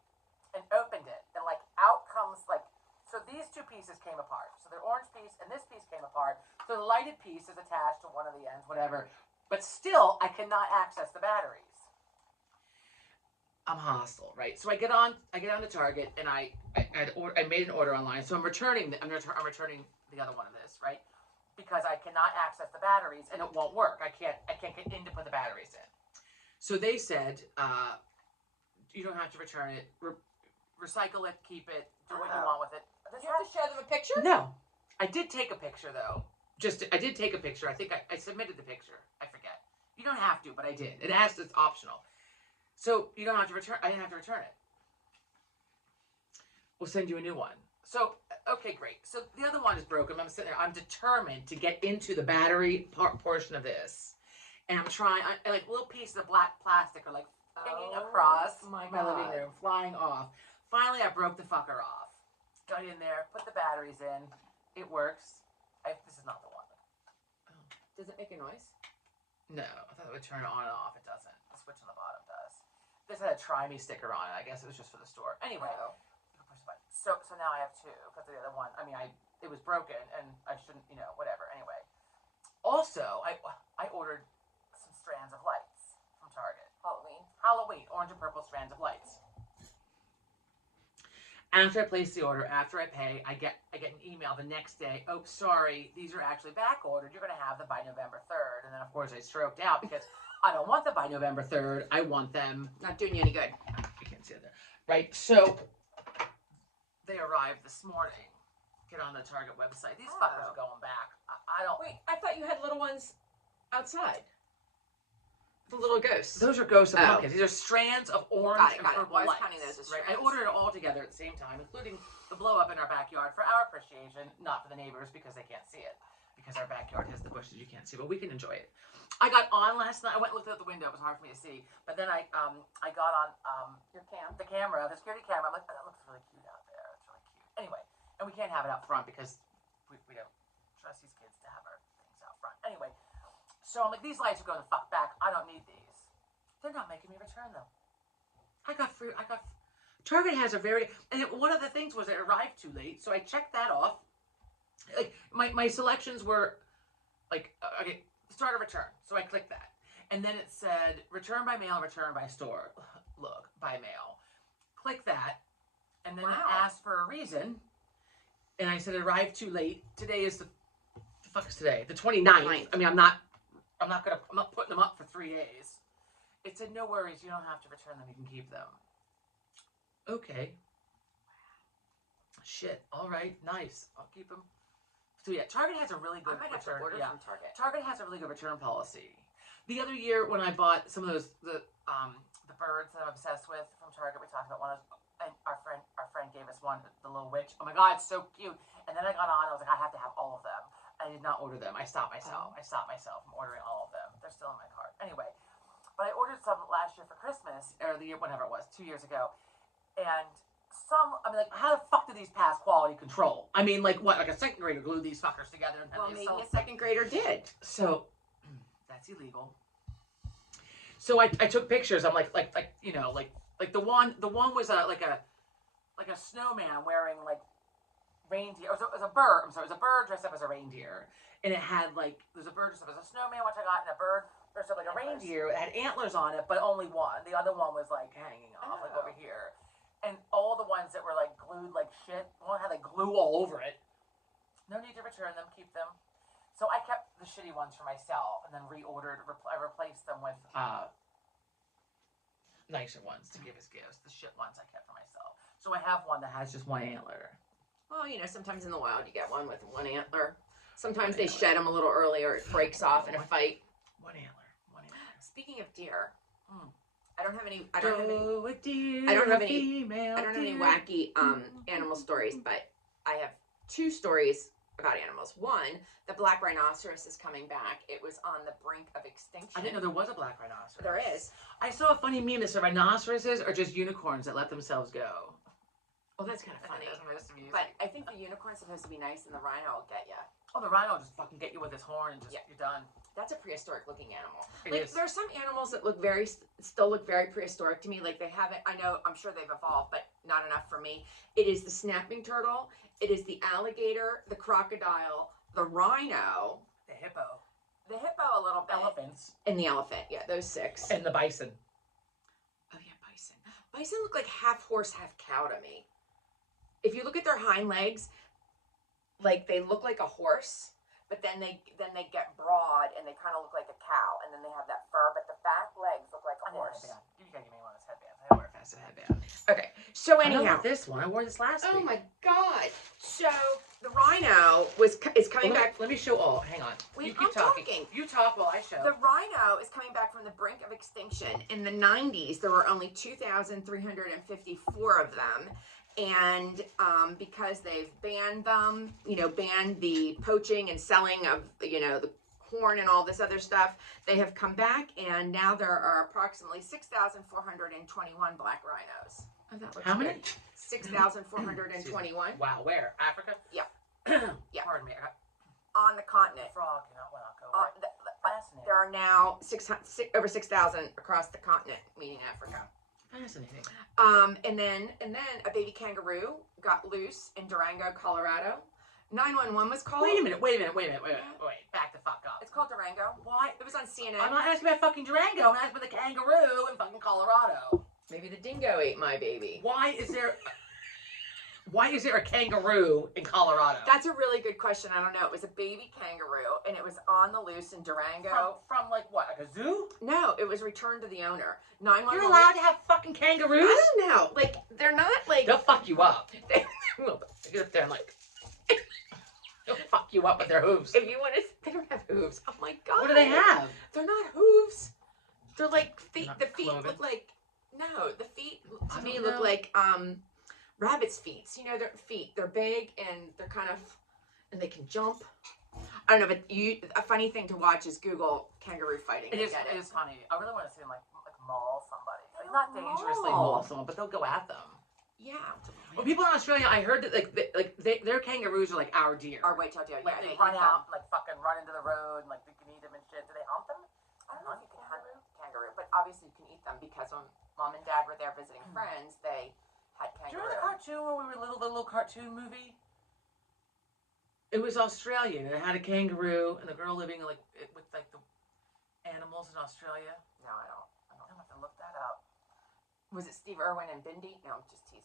and opened it, and like out comes like. So these two pieces came apart. So the orange piece and this piece came apart. So the lighted piece is attached to one of the ends, whatever. But still, I cannot access the batteries. I'm hostile, right? So I get on to Target, and I made an order online. So I'm returning the other one of this, right? Because I cannot access the batteries, and it won't work. I can't get in to put the batteries in. So they said, you don't have to return it. Recycle it, keep it, do what you want with it. Did you have to show them a picture? No. I did take a picture, though. I did take a picture. I think I submitted the picture. I forget. You don't have to, but I did. It asks, it's optional. So you don't have to return. I didn't have to return it. We'll send you a new one. So, okay, great. So the other one is broken. I'm sitting there. I'm determined to get into the battery portion of this. And I'm trying, like little pieces of black plastic are like hanging across my living room, flying off. Finally, I broke the fucker off. Got in there, put the batteries in. It works. This is not the one. Does it make a noise? No, I thought it would turn it on and off. It doesn't. The switch on the bottom does. This had a try me sticker on it. I guess it was just for the store. Anyway, Oh. push the button. So now I have two because the other one. I mean, it was broken and I shouldn't. Whatever. Anyway. Also, I ordered some strands of lights from Target. Halloween, orange and purple strands of lights. After I place the order, after I pay, I get an email the next day. Oh, sorry, these are actually back ordered. You're going to have them by November 3rd. And then, of course, I stroked out because I don't want them by November 3rd. I want them. Not doing you any good. You can't see it there. Right? So they arrived this morning. Get on the Target website. These fuckers are going back. I don't. Wait, I thought you had little ones outside. The little ghosts. Those are ghosts of pumpkins. These are strands of orange and purple I was lights. counting those as Right? I strands. ordered it all together at the same time, including the blow up in our backyard for our appreciation, not for the neighbors because they can't see it. Because our backyard has the bushes you can't see, but we can enjoy it. I got on last night. I went and looked out the window. It was hard for me to see, but then I got on Your cam. the camera, the security camera. I'm like, oh, that looks really cute out there. It's really cute. Anyway, and we can't have it out front because we don't trust these kids to have our things out front. Anyway, so I'm like, these lights are going the fuck back. I don't need these. They're not making me return them. Target has a very, and one of the things was it arrived too late, so I checked that off. Like my selections were like, okay, start a return. So I clicked that, and then it said return by mail, return by store. Look, by mail. Click that, and then it asked for a reason, and I said it arrived too late. Today is the fuck is today? The 29th. I mean, I'm not putting them up for 3 days. It said, no worries, you don't have to return them, you can keep them. Okay. Shit, all right, nice. I'll keep them. So yeah, Target has a really good I might have to return. order Yeah. from Target. Target has a really good return policy. The other year when I bought some of those the birds that I'm obsessed with from Target, we talked about one of those, and our friend gave us one, the little witch. Oh my god, it's so cute. And then I got on, I was like, I have to have all of them. I did not order them. I stopped myself. from ordering all of them. They're still in my cart. Anyway, but I ordered some last year for Christmas, or the year, whatever it was, 2 years ago. And like, how the fuck do these pass quality control? I mean, like, what, like a second grader glued these fuckers together? And Well, they maybe sell- a second grader did. So, that's illegal. So I took pictures. I'm like the one was like a snowman wearing like reindeer. It was a bird. I'm sorry, it was a bird dressed up as a reindeer, and it had like there's a bird dressed up as a snowman, which I got, and a bird dressed up like a reindeer. It had antlers on it, but only one. The other one was like hanging off, like over here. And all the ones that were like glued like shit, one had like glue all over it. No need to return them, keep them. So I kept the shitty ones for myself, and then reordered. I replaced them with nicer ones to give as gifts. The shit ones I kept for myself. So I have one that has just one antler. Well, sometimes in the wild you get one with one antler. Sometimes One they antler. shed them a little earlier. It breaks off in a fight. One antler. One antler. Speaking of deer, Hmm. I don't have any. I don't have any. Go a deer, I don't have a any- female I don't have any deer. wacky animal stories, but I have two stories about animals. One, the black rhinoceros is coming back. It was on the brink of extinction. I didn't know there was a black rhinoceros. There is. I saw a funny meme that said rhinoceroses are just unicorns that let themselves go. Well, that's kind of funny. That's most amusing. But I think the unicorn's supposed to be nice, and the rhino will get you. Oh, the rhino will just fucking get you with his horn and just Yeah. you're done. That's a prehistoric looking animal. It Like is. there are some animals that still look very prehistoric to me. Like they haven't. I'm sure they've evolved, but not enough for me. It is the snapping turtle. It is the alligator, the crocodile, the rhino, The hippo, the hippo a little bit, elephants, and the elephant. Yeah, those six. and the bison. Oh yeah, bison. Bison look like half horse, half cow to me. If you look at their hind legs, like they look like a horse, but then they get broad and they kind of look like a cow, and then they have that fur, but the back legs look like a horse. You gotta give me one of those headbands. I wear a festive headband. Okay, so I don't anyhow, want this one. I wore this last oh week. my god! So the rhino is coming Well, back. Let me show. Oh, hang on. Wait, You keep I'm talking. talking. You talk while I show. The rhino is coming back from the brink of extinction. In the 90s, there were only 2,354 of them. And because they've banned them, banned the poaching and selling of, the horn and all this other stuff, they have come back. And now there are approximately 6,421 black rhinos. Oh, that looks How many? good. 6,421 Wow, where? Africa? Yeah. Yeah. Pardon me. I got on the continent. frog. You know, when I'll go. Uh, th- Fascinating. There are now over 6,000 across the continent, meaning Africa. Fascinating. And then a baby kangaroo got loose in Durango, Colorado. 911 was called. Wait a minute. Wait. Back the fuck up. It's called Durango. Why? It was on CNN. I'm not asking about fucking Durango. I'm asking about the kangaroo in fucking Colorado. Maybe the dingo ate my baby. Why is there a kangaroo in Colorado? That's a really good question. I don't know. It was a baby kangaroo, and it was on the loose in Durango. from like what? Like a zoo? No, it was returned to the owner. 911. You're allowed to have fucking kangaroos? I don't know. Like they're not like. They'll fuck you up. They- They'll get up there and like. They'll fuck you up with their hooves. If you want to, they don't have hooves. Oh my god. What do they have? They're not hooves. They're like feet. Not The feet cloven? look like the feet I to me don't look know. like rabbit's feet. Their feet. They're big and they're kind of and they can jump. I don't know, but a funny thing to watch is Google kangaroo fighting. It and is. get It is funny. I really want to see them like maul somebody. Like, not don't dangerously maul. maul someone, but they'll go at them. Yeah. Well, people in Australia, I heard that their kangaroos are like our deer. Our white-tailed deer. Like Yeah, they they run eat out, like fucking run into the road, and like they can eat them and shit. Do they hump them? I don't know if you can hunt kangaroo, but obviously you can eat them because when mom and dad were there visiting friends, they had Do you kangaroo. remember the cartoon where we were little, the little cartoon movie? It was Australian, and it had a kangaroo and the girl living like with like the animals in Australia. No, I don't. I'm gonna have to look that up. Was it Steve Irwin and Bindi? No, I'm just teasing.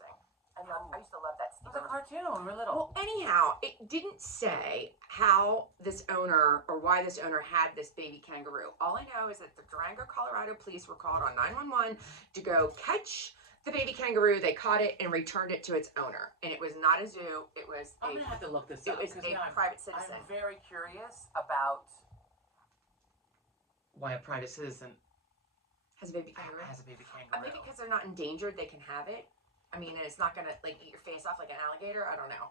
I used to love that It Steve was a Irwin. cartoon when we were little. Well, anyhow, it didn't say how this owner or why this owner had this baby kangaroo. All I know is that the Durango, Colorado police were called on 911 to go catch the baby kangaroo. They caught it and returned it to its owner. And it was not a zoo. It was I'm gonna have to look this up. it was 'cause a now private citizen. I'm very curious about why a private citizen Has a baby kangaroo. has a baby kangaroo. Maybe because they're not endangered, they can have it. I mean, and it's not gonna like eat your face off like an alligator. I don't know.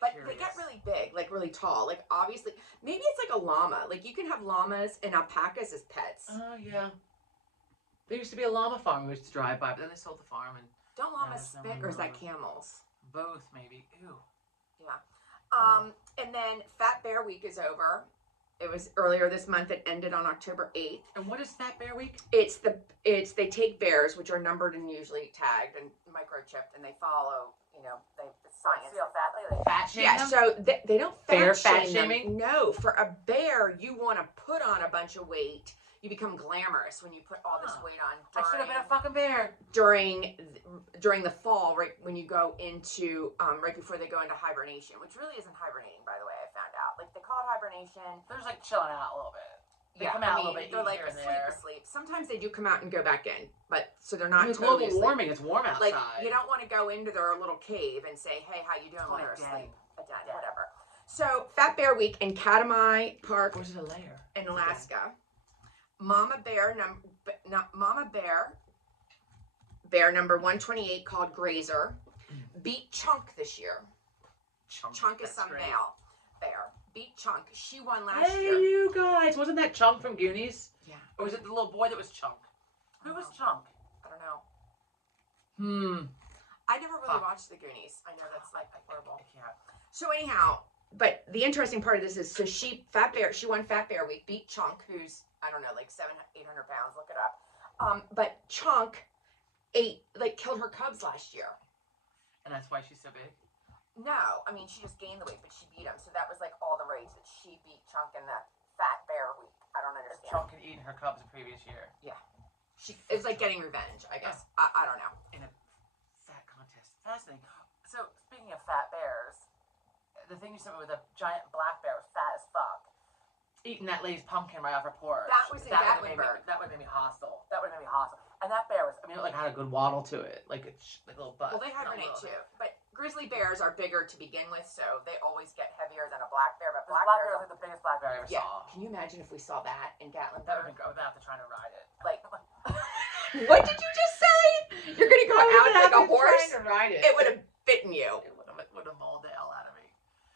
But they get really big, like really tall. Like obviously, maybe it's like a llama. Like you can have llamas and alpacas as pets. Oh yeah. There used to be a llama farm we used to drive by, but then they sold the farm and Don't llamas there's no spit, one or is that llama. camels? both maybe. Ew. Yeah. And then Fat Bear Week is over. It was earlier this month. It ended on October 8th. And what is Fat Bear Week? They take bears, which are numbered and usually tagged and microchipped, and they follow, the science. See how fat they are? Fat shame Yeah, them? so they don't Bear fat fat shame them. shaming? No, for a bear, you want to put on a bunch of weight. You become glamorous when you put all this Huh. weight on. I should have been a fucking bear. during the fall, right when you go into right before they go into hibernation, which really isn't hibernating, by the way. I found out. Like they call it hibernation. They're just like chilling out a little bit. They come out a little bit they're like here and asleep, there. asleep. Sometimes they do come out and go back in, but so they're I not mean, it's totally global asleep. warming. It's warm outside. Like you don't want to go into their little cave and say, "Hey, how you doing?" Call when it they're a den. asleep, a den, Den. whatever. So Fat Bear Week in Katmai Park Or is it a layer? in Alaska. Mama Bear Bear number 128 called Grazer beat Chunk this year. Chunk is some male bear. Beat Chunk. She won last Hey, year. you guys! Wasn't that Chunk from Goonies? Yeah. Or was it the little boy that was Chunk? Who was Chunk? I don't know. Hmm. I never really Fuck. watched the Goonies. I know that's like horrible. I can't. So anyhow, but the interesting part of this is, so she won Fat Bear Week, beat Chunk, who's, I don't know, like 700-800 pounds, look it up. But Chunk killed her cubs last year. And that's why she's so big? No, I mean, she just gained the weight, but she beat him. So that was like all the rage that she beat Chunk in the Fat Bear Week. I don't understand. Chunk had eaten her cubs the previous year. It was like getting revenge, I guess. I don't know. In a fat contest. Fascinating. So, speaking of fat bears, the thing you sent me with a giant black bear was fat as fuck. Eating that lady's pumpkin right off her porch. That was in Gatlinburg. That would have made me hostile. And that bear was, I mean, it had a good waddle to it. Like a little butt. Well, they Not hibernate little. too. But grizzly bears are bigger to begin with, so they always get heavier than a black bear. But Black black bear bears was like the biggest black bear I ever yeah. saw. Can you imagine if we saw that in That would Gatlinburg? have been, I would have to try to ride it. Like, what did you just say? You're gonna go out like a horse? Trying to ride it. It would have bitten you. It would have mauled the hell out of me.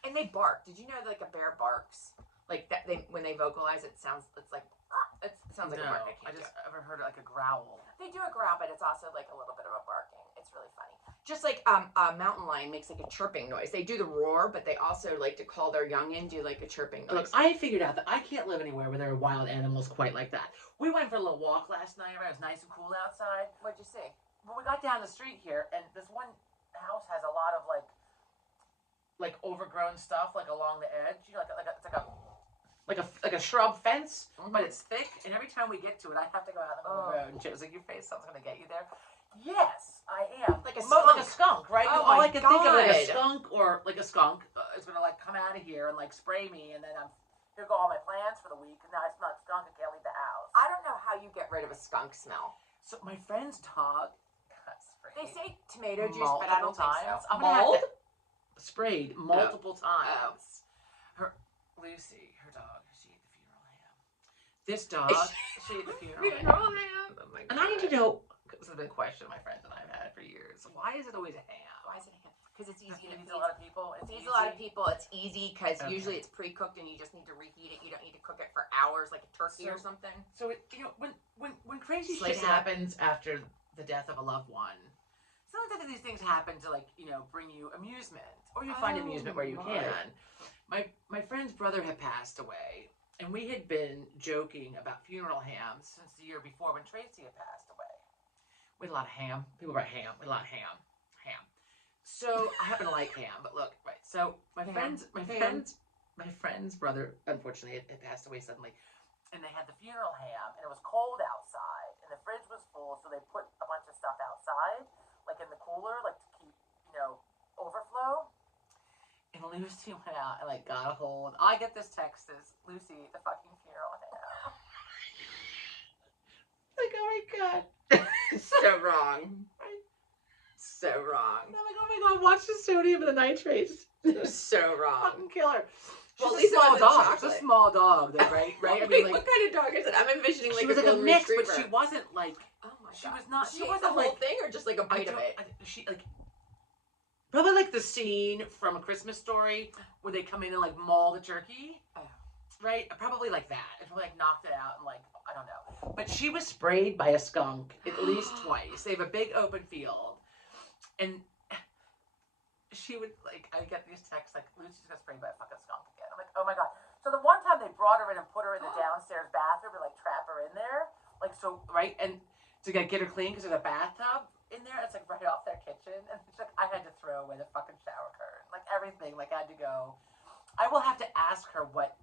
And they bark. Did you know that, like, a bear barks? Like that, when they vocalize, it sounds like a bark. I just ever heard like a growl. They do a growl, but it's also like a little bit of a barking. It's really funny. Just like a mountain lion makes like a chirping noise. They do the roar, but they also like to call their young in, do like a chirping Look, noise. I figured out that I can't live anywhere where there are wild animals quite like that. We went for a little walk last night. It was nice and cool outside. What'd you see? Well, we got down the street here, and this one house has a lot of like overgrown stuff like along the edge. You know, it's like a shrub fence, but it's thick. And every time we get to it, I have to go out in the middle of the road. And Joe's like, "Your face, something's gonna get you there." Yes, I am. Like a Like a skunk. skunk, right? Oh All my I can think of is like a God. skunk or like a skunk is gonna like come out of here and like spray me, and then here go all my plans for the week, and now I smell like skunk and can't leave the house. I don't know how you get rid of a skunk smell. So my friend's dog got sprayed. They say tomato juice, but I don't think so. I'm gonna have Mold? to sprayed multiple times. Lucy, her dog, she ate the funeral ham. This dog, she ate the funeral ham. Oh my God. And I need to know, this has been a question my friends and I have had for years. Why is it always a ham? Why is it a ham? Because it's easy to Feeds feed. a lot of people. It's Feeds a lot of people. It's easy because Okay. usually it's pre-cooked and you just need to reheat it. You don't need to cook it for hours like a turkey or something. So when crazy Slice shit it up. happens after the death of a loved one, sometimes these things happen to bring you amusement, or you find amusement where you Oh, can. My friend's brother had passed away, and we had been joking about funeral hams since the year before when Tracy had passed away. We had a lot of ham. People brought ham. We had a lot of ham. So I happen to like ham, but look, right. So my friend's brother, unfortunately, had passed away suddenly, and they had the funeral ham, and it was cold outside, and the fridge was full, so they put a bunch of stuff outside, like in the cooler, like to keep, overflow. And Lucy went out and got a hold. I get this text as Lucy ate the fucking funeral ham. Oh my God. So wrong. So wrong. I'm like, oh my God, watch the sodium and the nitrates. So wrong. Fucking kill her. Well, She's at least a it small wasn't dog. chocolate. It's a small dog, though, right? Right? I mean, What kind of dog is it? I'm envisioning like she was a like a golden mix, retriever. but she wasn't like. Oh my God. She was not. She She ate wasn't the whole like. thing or just like a bite of it? She probably like the scene from A Christmas Story where they come in and maul the turkey. Oh. Right? Probably like that. It probably knocked it out and I don't know. But she was sprayed by a skunk at least twice. They have a big open field, and she would I get these texts Lucy's got sprayed by a fucking skunk again. I'm like, oh my God. So the one time they brought her in and put her in the downstairs bathroom and trap her in there, right, and to get her clean because there's a bathtub in there. It's right off their kitchen, and it's I had to throw away the fucking shower curtain, everything, had to go. I will have to ask her what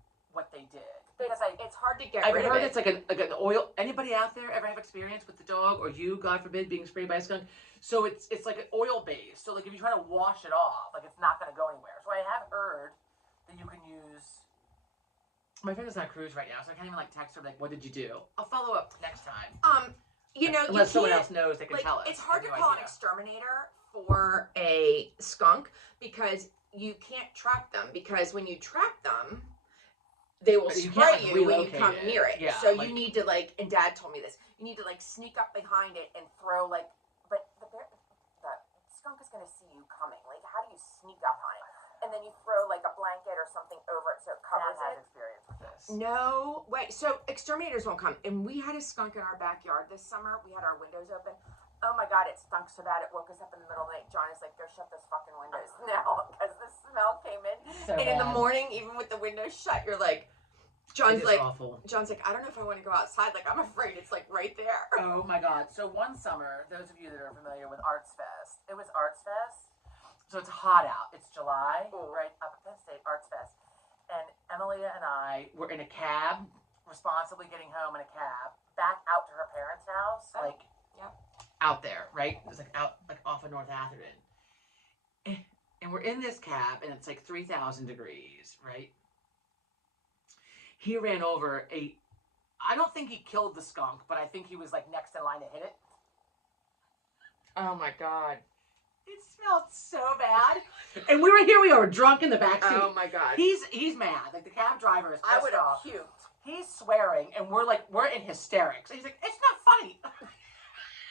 they did because It's hard to get I've rid of heard it. it's like an oil. Anybody out there ever have experience with the dog, or you, God forbid, being sprayed by a skunk? So it's like an oil base. So if you try to wash it off, it's not going to go anywhere. So I have heard that you can use My friend is on a cruise right now, so I can't even like text her like, "What did you do?" I'll follow up next time. You know, Unless you someone can't, else knows, they can like, tell us. it's hard I to have no call an idea. exterminator for a skunk because you can't trap them. Because when you trap them, they will You spray can't, like, you when you relocate come it. near it. Yeah, So like- you need to like, and Dad told me this. You need to like sneak up behind it and throw like, but the skunk is gonna see you coming. Like, how do you sneak up on it? And then you throw like a blanket or something over it so it covers Dad has it. experience with this. No way. So exterminators won't come. And we had a skunk in our backyard this summer. We had our windows open. Oh my God, it stunk so bad it woke us up in the middle of the night. John is like, go shut those fucking windows now because the smell came in. So And in the bad. morning, even with the windows shut, you're like, It John's is like, awful. I don't know if I want to go outside. Like, I'm afraid it's like right there. Oh my God. So one summer, those of you that are familiar with Arts Fest, it was Arts Fest. So it's hot out. It's July, Ooh. right up at Penn State, Arts Fest. And Emilia and I were in a cab, responsibly getting home in a cab, back out to her parents' house, Oh, like yep. out there, right? It was like out, like off of North Atherton. And we're in this cab, and it's like 3,000 degrees, right? He ran over I don't think he killed the skunk, but I think he was like next in line to hit it. Oh my God. It smelled so bad. And we are drunk in the backseat. Oh my God. He's mad. Like the cab driver is pissed I would have off. puked. He's swearing, and we're in hysterics. And he's like, it's not funny.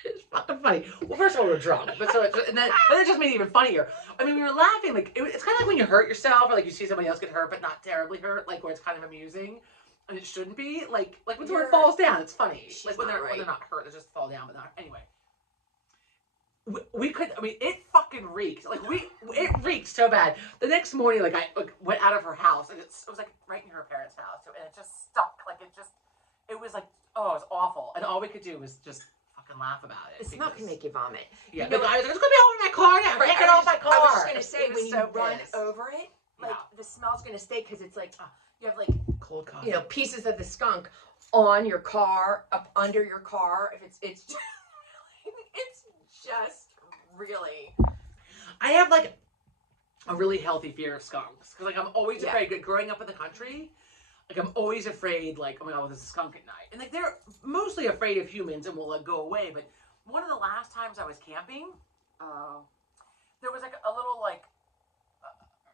It's fucking funny. Well, first of all, we're drunk, but and then it just made it even funnier. I mean, we were laughing like it's kind of like when you hurt yourself, or like you see somebody else get hurt, but not terribly hurt, like where it's kind of amusing, and it shouldn't be. Like when someone falls down, it's funny. She's Like when not they're right. not hurt, they just fall down, but not anyway. We could. I mean, it fucking reeked. Like it reeked so bad. The next morning, like I went out of her house, and it was like right near her parents' house, and it just stuck. Like it was like, oh, it was awful. And all we could do was just fucking laugh about it. The smell can make you vomit. Yeah, You know the guy was like, it's gonna be all in my car now. Right, Take it off my car. I was just gonna say, It was when you so run pissed. over it, like Yeah. the smell's gonna stay because it's like you have like Cold coffee. pieces of the skunk on your car, up under your car. If it's just, it's just really. I have like a really healthy fear of skunks because like I'm always Yeah. afraid. Like, growing up in the country, like I'm always afraid. Like, oh my God, there's a skunk at night, and like they're mostly afraid of humans and will like go away. But one of the last times I was camping, there was like a little like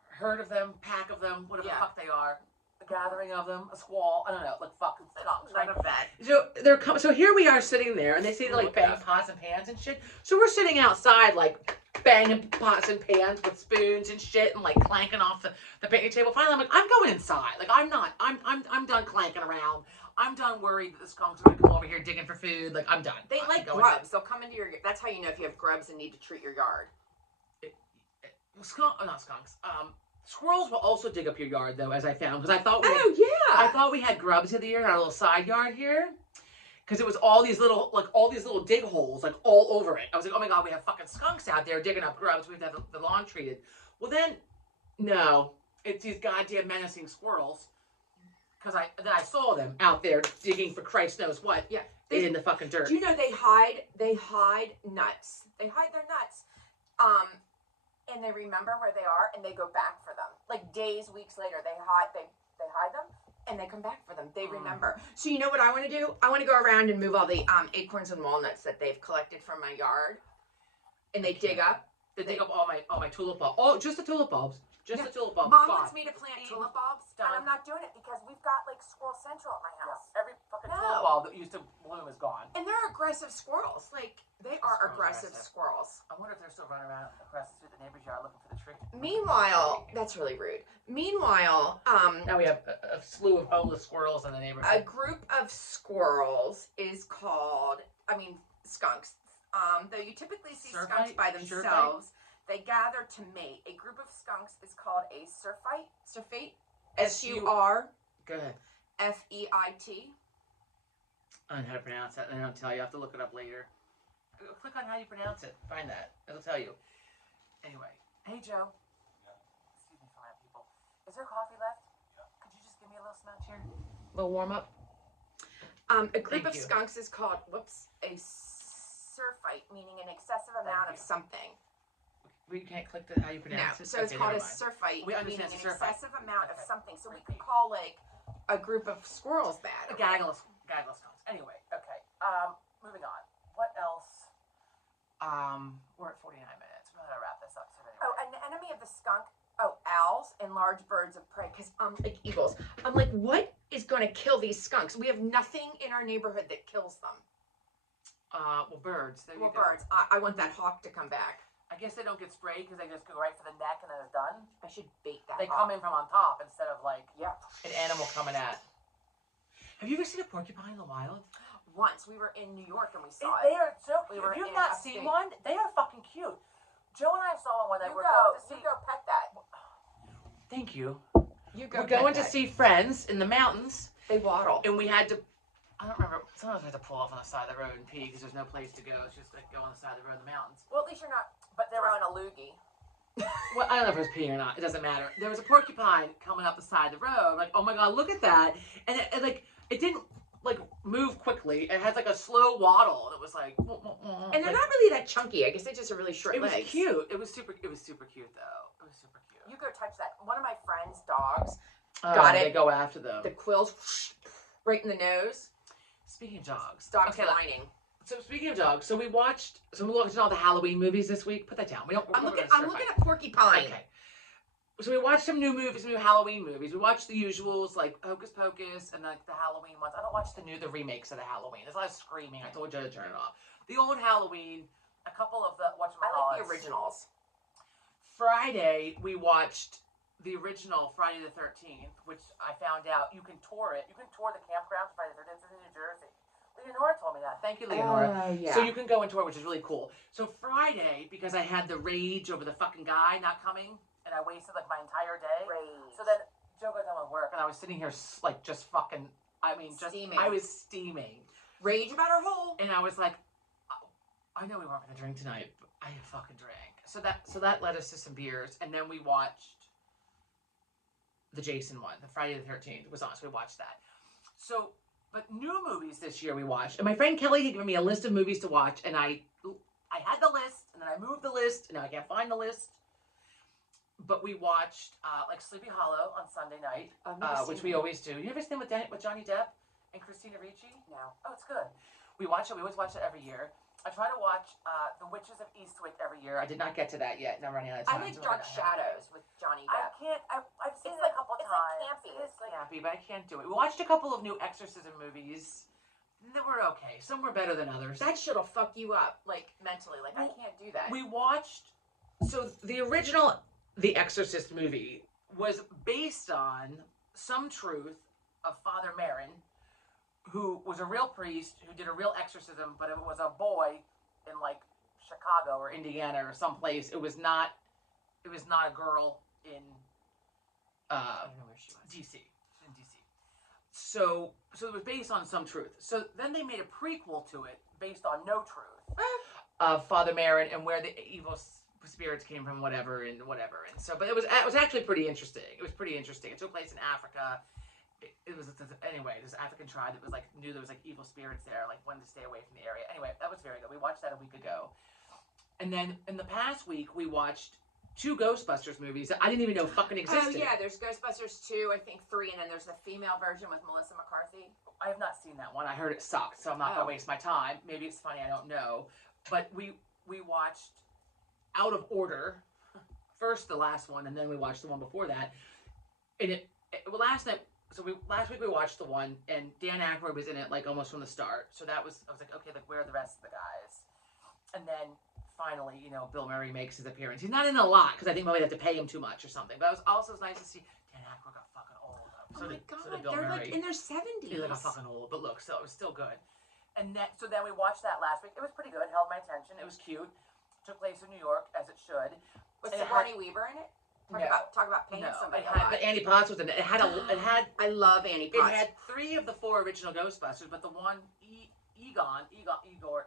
herd of them, pack of them, whatever the fuck they are, a gathering of them, a squall. I don't know, like fucking skunks. Right? None of that. So they're so here we are sitting there, and they say to like bang pots and pans and shit. So we're sitting outside like banging pots and pans with spoons and shit, and like clanking off the picnic table. Finally, I'm like, I'm going inside. Like I'm done clanking around. I'm done worried that the skunks are gonna come over here digging for food. Like I'm done. They I'm like going grubs. They'll come into your. That's how you know if you have grubs and need to treat your yard. Not skunks. Squirrels will also dig up your yard though, as I found, because I thought yeah. I thought we had grubs in the year in our little side yard here. Because it was all these little dig holes, like all over it. I was like, oh my God, we have fucking skunks out there digging up grubs. We have to have the lawn treated. Well then, no, it's these goddamn menacing squirrels. Because I saw them out there digging for Christ knows what. Yeah. In the fucking dirt. Do you know they hide nuts? They hide their nuts. And they remember where they are and they go back for them. Like days, weeks later, they hide them and they come back for them. They remember. So you know what I want to do? I want to go around and move all the acorns and walnuts that they've collected from my yard. And they dig up. They dig up all my tulip bulbs. Oh, just the tulip bulbs. Just the tulip bulbs. Mom Gone. wants me to plant tulip bulbs, Done. and I'm not doing it because we've got like Squirrel Central at my house. Every fucking No. tulip bulb that used to bloom is gone. And they're aggressive squirrels. Like, they are Squirrels are aggressive aggressive. squirrels. I wonder if they're still running around across the street of the neighbor's yard looking for the tree. Meanwhile, that's really rude. Meanwhile, Now we have a slew of homeless squirrels in the a neighborhood. group of squirrels is called, skunks. Though you typically see skunks Surfite? by themselves, they gather to mate. A group of skunks is called a surfeit. Surfeit. SURFEIT. Go ahead. I I don't know how to pronounce that, and I don't tell you. I have to look it up later. Click on how you pronounce it. Find that. It'll tell you. Anyway. Hey, Joe. Yeah. Excuse me, fine people. Is there coffee left? Yeah. Could you just give me a little smudge here? A little warm up? A group Thank of you. skunks is called, a surfeit, meaning an excessive amount of you. something. We can't click how you No, pronounce it. so it's Okay, called a never mind. surfeit, We understand meaning it's an a surfeit. excessive amount of Okay. something. So we Okay. could call like a group of squirrels bad. A gaggle of skunks. Anyway, okay. Moving on. What else? We're at 49 minutes. We're gonna wrap this up soon anyway. Oh, an enemy of the skunk. Oh, owls and large birds of prey. Because like eagles. I'm like, what is going to kill these skunks? We have nothing in our neighborhood that kills them. Well, birds. There you go. Birds. I want that hawk to come back. I guess they don't get sprayed because they just go right for the neck and then it's done. I should bait that. They hawk. come in from on top instead of like Yeah. an animal coming at. Have you ever seen a porcupine in the wild? Once we were in New York and we saw They it. are so. We were if you've in not upstate. seen one, they are fucking cute. Joe and I saw one when they You were go. going to see. You go pet that. Thank you. You go. We're pet going to that. see friends in the mountains, They waddle. and we had to. I don't remember. Sometimes we had to pull off on the side of the road and pee because there's no place to go. It's just like go on the side of the road in the mountains. Well, at least you're not. But there was throwing a loogie. Well, I don't know if it was peeing or not. It doesn't matter. There was a porcupine coming up the side of the road. Like, oh my god, look at that! And it didn't like move quickly. It had like a slow waddle. And it was like, And they're not really that chunky. I guess they just have really short It was legs. cute. It was super cute though. It was super cute. You go touch that. One of my friend's dogs, Got it. They go after them. the quills right in the nose. Speaking of dogs, Dog's okay, whining. So speaking of dogs, we watched all the Halloween movies this week. Put that down. I'm looking at Porcupine. Okay. So we watched some new movies, some new Halloween movies. We watched the usuals like Hocus Pocus and like the Halloween ones. I don't watch the remakes of the Halloween. There's a lot of screaming. I told Joe to turn it off. The old Halloween, a couple of the I like the originals. Friday we watched the original Friday the 13th, which I found out you can tour it. You can tour the campground Friday the 13th. It's in New Jersey. Leonora told me that. Thank you, Leonora. Yeah. So you can go and tour, which is really cool. So Friday, because I had the rage over the fucking guy not coming, and I wasted like my entire day. Rage. So then Joe got done with work, and I was sitting here like just fucking. I mean, just Steaming. I was steaming, Rage about her hole. and I was like, I know we weren't gonna drink tonight, but I fucking drank. So that led us to some beers, and then we watched the Jason one, the Friday the 13th was on, so we watched that. So. But new movies this year we watched, and my friend Kelly had given me a list of movies to watch, and I had the list, and then I moved the list, and now I can't find the list. But we watched like Sleepy Hollow on Sunday night, which we always do. You ever seen with Johnny Depp and Christina Ricci? No. Oh, it's good. We watch it. We always watch it every year. I try to watch The Witches of Eastwick every year. I did not get to that yet, and I'm running out of time. I like Dark Shadows with Johnny Depp. I've seen It's it like- a couple it's times. like campy. It is It's like- campy, but I can't do it. We watched a couple of new Exorcism movies. They were okay. Some were better than others. That shit'll fuck you up, like mentally. Like I can't do that. We watched. So the original The Exorcist movie was based on some truth of Father Marin, who was a real priest who did a real exorcism, but it was a boy in like Chicago or Indiana or someplace. It was not a girl in I don't know where she was. DC. In DC. So it was based on some truth. So then they made a prequel to it based on no truth of Father Marin and where the evil spirits came from, whatever. And so, but it was actually pretty interesting. It was pretty interesting. It took place in Africa. It was anyway. This African tribe that was like knew there was like evil spirits there, like wanted to stay away from the area. Anyway, that was very good. We watched that a week ago, and then in the past week we watched 2 Ghostbusters movies that I didn't even know fucking existed. Oh yeah, there's Ghostbusters 2, I think 3, and then there's the female version with Melissa McCarthy. I have not seen that one. I heard it sucked, so I'm not gonna waste my time. Maybe it's funny. I don't know. But we watched out of order. First the last one, and then we watched the one before that. And last week we watched the one, and Dan Aykroyd was in it like almost from the start. So I was like, okay, like where are the rest of the guys? And then finally, Bill Murray makes his appearance. He's not in a lot because I think maybe they have to pay him too much or something. But it was nice to see Dan Aykroyd got fucking old. Oh my god, so did Bill they're Murray. like in their 70s. He got fucking old, but look, so it was still good. And so then we watched that last week. It was pretty good. Held my attention. It was cute. Took place in New York as it should. Was And it Sigourney Weaver in it? Talk about paying somebody it had, a lot. but Annie Potts was in it. It had I love Annie it Potts. had 3 of the 4 original Ghostbusters, but the one Igor,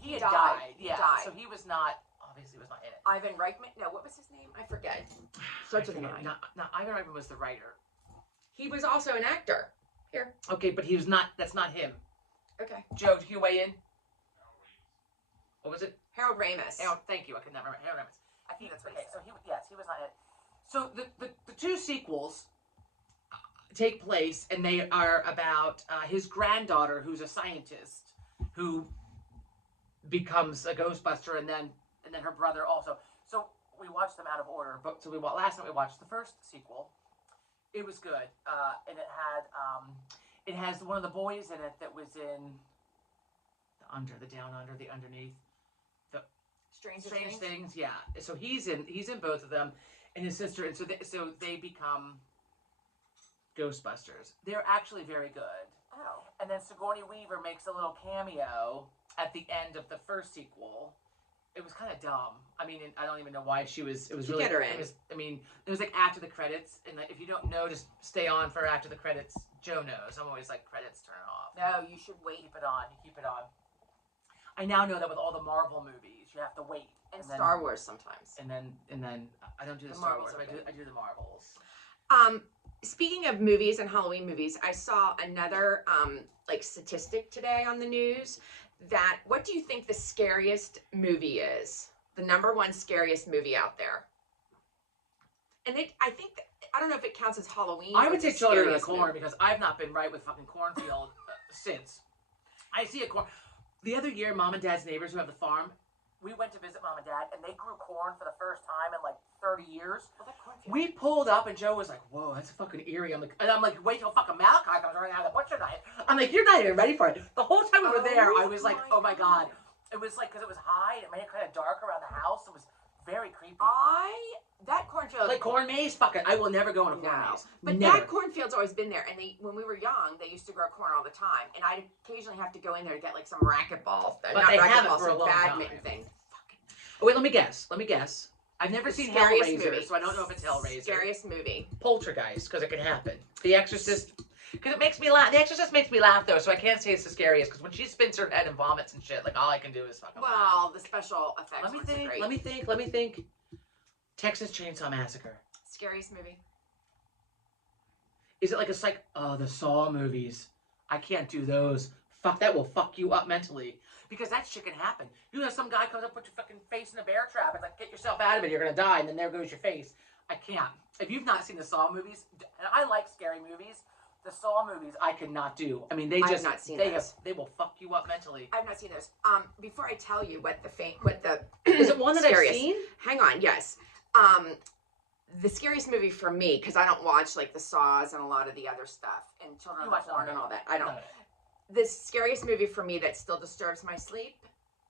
he had died. He Yeah, died. so he was not obviously was not in it. Ivan Reichman? No, what was his name? I forget. Starts with an I. No, Ivan Reitman was the writer. He was also an actor. Here. Okay, but he was not. That's not him. Okay. Joe, can you weigh in? What was it? Harold Ramis. Thank you. I could never remember. Harold Ramis. I think that's okay. So he was not in it. So the 2 sequels take place, and they are about his granddaughter, who's a scientist, who becomes a Ghostbuster, and then her brother also. So we watched them out of order. But so last night we watched the first sequel. It was good, and it has one of the boys in it that was in the Down Under, the Underneath, the Strange Things. Yeah. So he's in both of them, and his sister, and so they become Ghostbusters. They're actually very good. Oh. And then Sigourney Weaver makes a little cameo at the end of the first sequel. It was kind of dumb. I mean, I don't even know why she was. It was really. Get her in. It was like after the credits, and like, if you don't know, just stay on for after the credits. Joe knows. I'm always like, credits, turn it off. No, you should wait. Keep it on. You keep it on. I now know that with all the Marvel movies, you have to wait. And Star Wars sometimes. And then I don't do the Star Wars. I do the Marvels. Speaking of movies and Halloween movies, I saw another like statistic today on the news that what do you think the scariest movie is? The number one scariest movie out there. And I think I don't know if it counts as Halloween. I would say Children of the Corn because I've not been right with fucking cornfield since. I see a corn. The other year, Mom and Dad's neighbors who have the farm, we went to visit Mom and Dad, and they grew corn for the first time in like 30 years. Well, that cornfield. We pulled up, and Joe was like, "Whoa, that's fucking eerie." I'm like, "Wait till fucking Malachi comes running out of the butcher knife." I'm like, "You're not even ready for it." The whole time we were there, I was like, "Oh my god!" It was like because it was high, and it made it kind of dark around the house. It was very creepy. That cornfield. Like corn maze, fucking. I will never go in a corn maze. But never. that cornfield's always been there. And when we were young, they used to grow corn all the time. And I'd occasionally have to go in there to get like some racquetball. But they have it for a long badminton time. thing. Oh, wait, let me guess. I've never seen Hellraiser, movie. so I don't know if it's Hellraiser. Scariest movie. Poltergeist, because it can happen. The Exorcist, because it makes me laugh. The Exorcist makes me laugh, though, so I can't say it's the scariest, because when she spins her head and vomits and shit, like, all I can do is fucking laugh. Well, the special effects Let me great. think. Texas Chainsaw Massacre. Scariest movie. Is it like the Saw movies? I can't do those. Fuck, that will fuck you up mentally. Because that shit can happen. You know, some guy comes up, put your fucking face in a bear trap, and like, get yourself out of it, you're gonna die, and then there goes your face. I can't. If you've not seen the Saw movies, and I like scary movies, the Saw movies I cannot do. I mean, they just, not seen they will fuck you up mentally. I've not seen those. Before I tell you what the Is it one that scariest, I've seen? Hang on, yes. The scariest movie for me, because I don't watch like the Saws and a lot of the other stuff, and Children of the Corn and all that. I don't. The scariest movie for me that still disturbs my sleep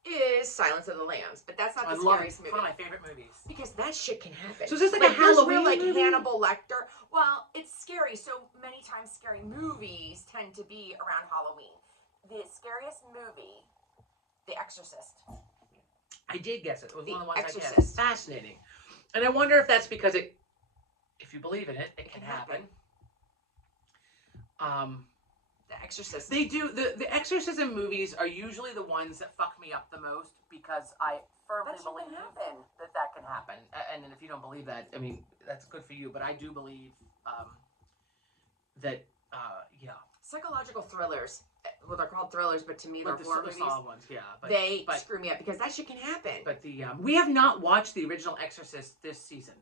is Silence of the Lambs, but that's not the scariest movie. It's one of my favorite movies. Because that shit can happen. So is this like a Halloween like movie? Hannibal Lecter. Well, it's scary. So many times scary movies tend to be around Halloween. The scariest movie, The Exorcist. I did guess it. It was The one of the ones Exorcist. I guessed. Fascinating. And I wonder if that's because if you believe in it, it can happen. The Exorcist. They do the exorcism movies are usually the ones that fuck me up the most because I firmly believe that can happen. And then if you don't believe that, I mean that's good for you. But I do believe that yeah. Psychological thrillers. Well, they're called thrillers, but to me they're the horror movies. solid ones, yeah. But, they screw me up because that shit can happen. But we have not watched the original Exorcist this season.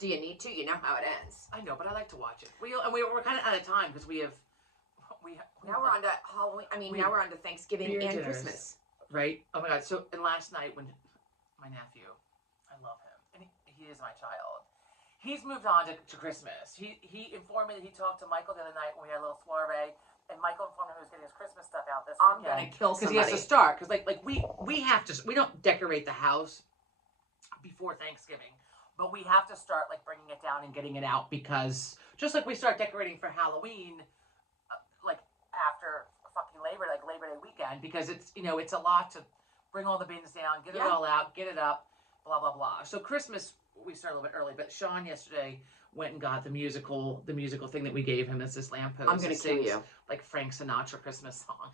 Do you need to? You know how it ends. I know, but I like to watch it. We're kind of out of time because now we're on to Halloween. I mean, now we're on to Thanksgiving and dinners, Christmas. Right? Oh my God! So and last night when my nephew, I love him, and he is my child. He's moved on to Christmas. He informed me that he talked to Michael the other night when we had a little soiree, and Michael informed him he was getting his Christmas stuff out this weekend. I'm gonna kill somebody. Because he has to start. Because like we have to. We don't decorate the house before Thanksgiving. But we have to start like bringing it down and getting it out because just like we start decorating for Halloween, like after fucking Labor Day weekend, because it's it's a lot to bring all the bins down, get it all out, get it up, blah blah blah. So Christmas we start a little bit early, but Sean yesterday went and got the musical thing that we gave him. It's this lamppost. I'm gonna kill you. Like Frank Sinatra Christmas songs.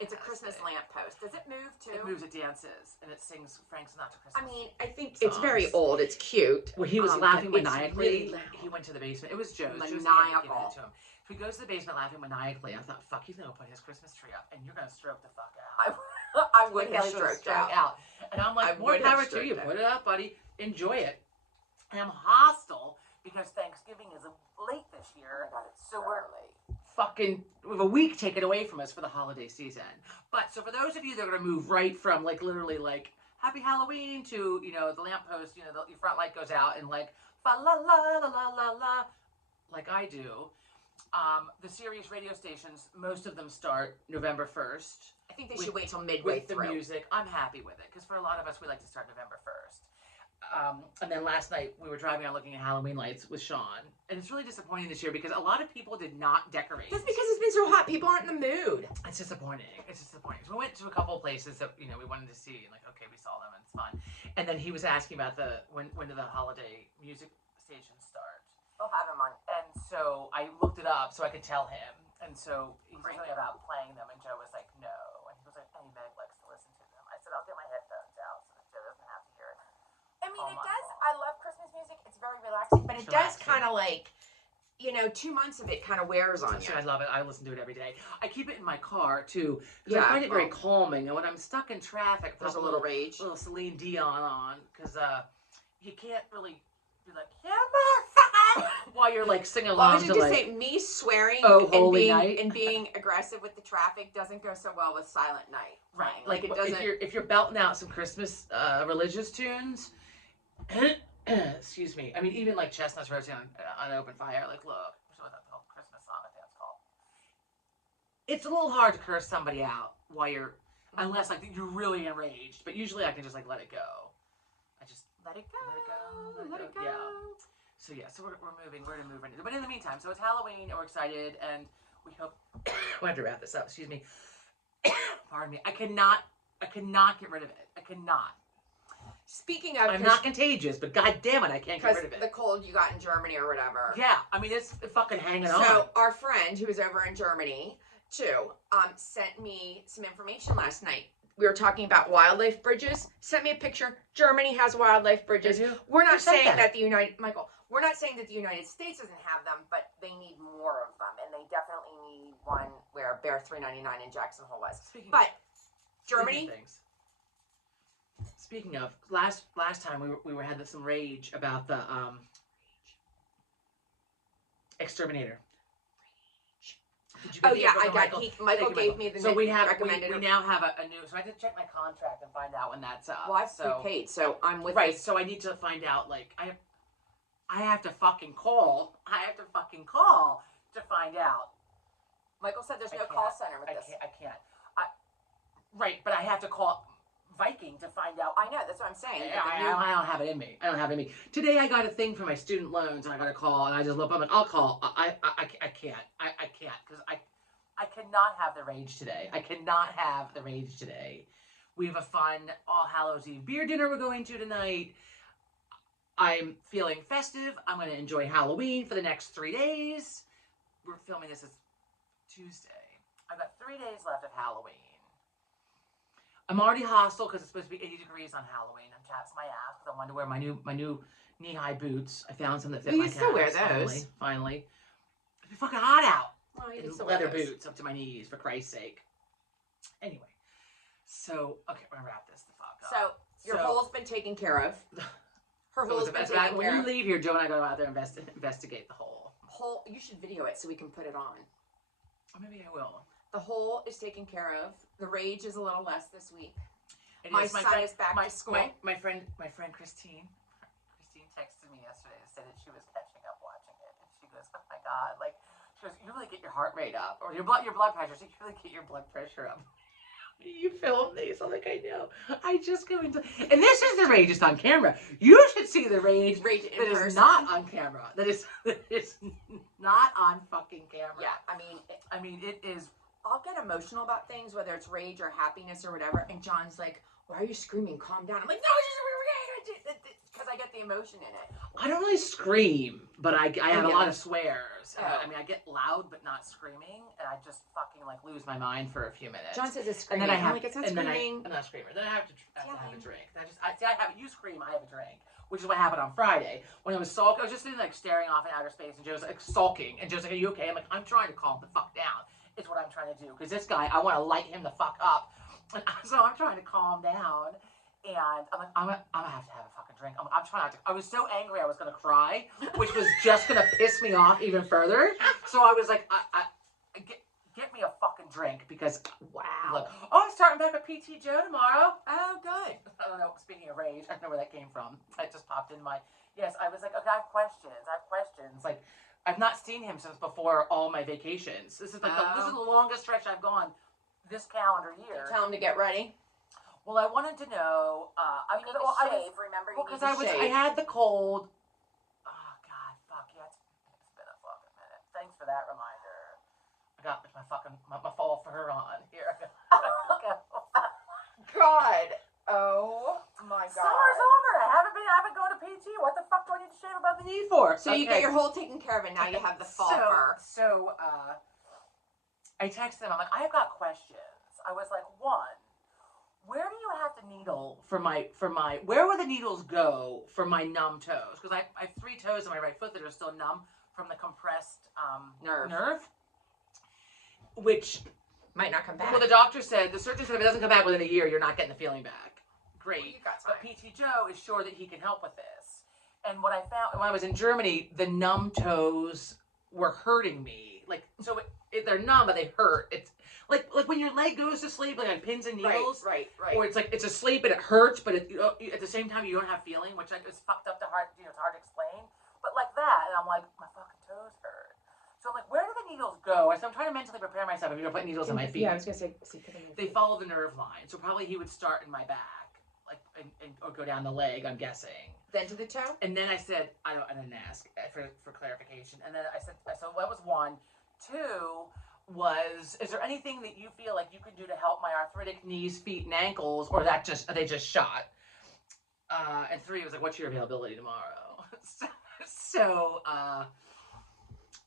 It's a Christmas lamppost. Does it move too? It moves, it dances, and it sings Frank Sinatra Christmas. I mean, I think it's very old. It's cute. Well, he was laughing maniacally. Really he went to the basement. It was Joe's. Maniacal. To him. He goes to the basement laughing maniacally. I thought, fuck, he's gonna put his Christmas tree up, and you're gonna stroke the fuck out. I would have stroked out. And I'm like, more power to you. Put it up, buddy. Enjoy it. And I'm hostile because Thanksgiving is late this this year. Oh my God, it's So we're late. we have a week taken away from us for the holiday season. But so for those of you that are going to move right from like literally like Happy Halloween to, you know, the lamppost, you know, your front light goes out and like fa la la la la la la, like I do. The Sirius radio stations, most of them start November 1st. I think they should wait till midway with the through. music. I'm happy with it because for a lot of us, we like to start November 1st. And then last night we were driving around looking at Halloween lights with Sean, and it's really disappointing this year because a lot of people did not decorate. That's because it's been so hot. People aren't in the mood. It's disappointing. It's disappointing. So we went to a couple of places that, you know, we wanted to see, and like, okay, we saw them and it's fun. And then he was asking about when do the holiday music stations start. They'll have them on. And so I looked it up so I could tell him. And so he's really about playing them, and Joe was like, no. And he was like, any Meg likes to listen to them. I said, I'll get my headphones out so that Joe doesn't have to hear it. I mean, Oh it my does. God. I love Christmas music. It's very relaxing, but it It's does relaxing. kind of like, you know, 2 months of it kind of wears on you. I love it. I listen to it every day. I keep it in my car too because Yeah, I find it very well. calming. And when I'm stuck in traffic, There's a little rage. little Celine Dion on because you can't really be like while you're like singing Well, I along was to just like say me swearing Oh, and Holy being Night. and being aggressive with the traffic doesn't go so well with Silent Night. right. Like it doesn't. if you're belting out some Christmas religious tunes. Excuse me. I mean, even like Chestnuts Roasting on Open Fire. Like, look, what that whole Christmas song I think it's called. It's a little hard to curse somebody out while you're, unless like you're really enraged. But usually I can just like let it go. I just Let it go. let it go. Yeah. So yeah, so we're moving. We're gonna move into. But in the meantime, so it's Halloween, and we're excited, and we hope. We have to wrap this up. Excuse me. Pardon me. I cannot get rid of it. I cannot. Speaking of, I'm not contagious, but god damn it, I can't get because rid of it. the cold you got in Germany or whatever. Yeah, I mean it's fucking hanging on. So our friend who was over in Germany too sent me some information last night. We were talking about wildlife bridges. Sent me a picture. Germany has wildlife bridges. They do? We're not Who said saying that? that the United We're not saying that the United States doesn't have them, but they need more of them, and they definitely need one where Bear 399 in Jackson Hole was. But Germany. Speaking of, last time we had some rage about the Exterminator. Did you get Oh the yeah, info I from got. Michael? Michael Thank you, gave me the So we recommended. now have a new. So I had to check my contract and find out when that's up. Well, I've so, prepaid, so I'm with right. this. So I need to find out. Like I have to fucking call. I have to fucking call to find out. Michael said there's I no can't. call center with I this. can't. Right, but I have to call Viking to find out. I know, that's what I'm saying. I don't have it in me. I don't have it in me. Today I got a thing for my student loans, and I got a call, and I just look. I'm like, I'll call. I can't. I can't because I cannot have the rage today. I cannot have the rage today. We have a fun All Hallows Eve beer dinner we're going to tonight. I'm feeling festive. I'm going to enjoy Halloween for the next 3 days. We're filming this as Tuesday. I've got 3 days left of Halloween. I'm already hostile because it's supposed to be 80 degrees on Halloween. I'm chaps my ass because I wanted to wear my new knee-high boots. I found some that fit You my still wear calves. those. Finally. It's fucking hot out. Well, you And can still wear leather those. boots up to my knees, for Christ's sake. Anyway, so okay, we're gonna wrap this the fuck up. So your hole's been taken care of. Her So hole's it's been about, taken when care you of. leave here, Joe and I go out there and investigate the hole. Hole, you should video it so we can put it on. Or maybe I will. The hole is taken care of. The rage is a little less this week. It My is. son friend- is back to school. My friend Christine texted me yesterday and said that she was catching up watching it, and she goes, "Oh my god!" Like she goes, "You really get your heart rate up, or your blood pressure. So you really get your blood pressure up." You film these. I'm like, I know. I just go into, and this is the rage just on camera. You should see the rage Rage in that is person. not on camera. That is not on fucking camera. Yeah, I mean, it is. I'll get emotional about things, whether it's rage or happiness or whatever, and John's like, "Why are you screaming? Calm down." I'm like, "No, it's just because I get the emotion in it." I don't really scream, but I have a yeah. lot of swears. Oh. I mean, I get loud, but not screaming, and I just fucking like lose my mind for a few minutes. John says it's and screaming. then I have, I'm like, it's not and then screaming. I'm not a screamer. Then I have to have Yeah. a drink. You scream, I have a drink, which is what happened on Friday when I was sulking. I was just sitting like staring off in outer space, and Joe's like sulking, and Joe's like, "Are you okay?" I'm like, "I'm trying to calm the fuck down." Is what I'm trying to do because this guy, I want to light him the fuck up, and so I'm trying to calm down. And I'm like, I'm gonna have to have a fucking drink. I'm trying not to. I was so angry I was gonna cry, which was just gonna piss me off even further. So I was like, get me a fucking drink because Wow. look, oh, I'm starting back with PT Joe tomorrow. Oh, good. I don't know. Speaking of rage, I don't know where that came from. It just popped in my. Yes, I was like, okay, I have questions. Like, I've not seen him since before all my vacations. This is like this is the longest stretch I've gone this calendar year. Tell him to get ready. Well, I wanted to know. You need to shave. Remember, you need to shave. I had the cold. Oh God, fuck yeah! It's been a fucking minute. Thanks for that reminder. I got my fucking my fall fur on here. God. Oh my God. Summer's over. I haven't been going to PT. What the fuck do I need to shave above the knee for? So you get your whole taken care of, and now you have the fall fur. So I texted them. I'm like, I've got questions. I was like, one, where do you have to needle for my where will the needles go for my numb toes? Because I have 3 toes on my right foot that are still numb from the compressed nerve. Which might not come back. Well, the doctor said, the surgeon said if it doesn't come back within a year, you're not getting the feeling back. Great. Well, you got time. But PT Joe is sure that he can help with this. And what I found when I was in Germany, the numb toes were hurting me. Like, so they're numb, but they hurt. It's like when your leg goes to sleep, like on pins and needles. Right. Or it's like it's asleep and it hurts, but at the same time you don't have feeling, which is fucked up to hard. It's hard to explain. But like that, and I'm like, my fucking toes hurt. So I'm like, where do the needles go? So I'm trying to mentally prepare myself. If you're gonna put needles in my feet, Yeah, I was gonna say. They follow the nerve line, so probably he would start in my back, like, or go down the leg. I'm guessing. Then to the toe. And then I said, I didn't ask for clarification. And then I said, so that was 1. 2 was, is there anything that you feel like you could do to help my arthritic knees, feet, and ankles, or are they just shot? And 3 was like, what's your availability tomorrow?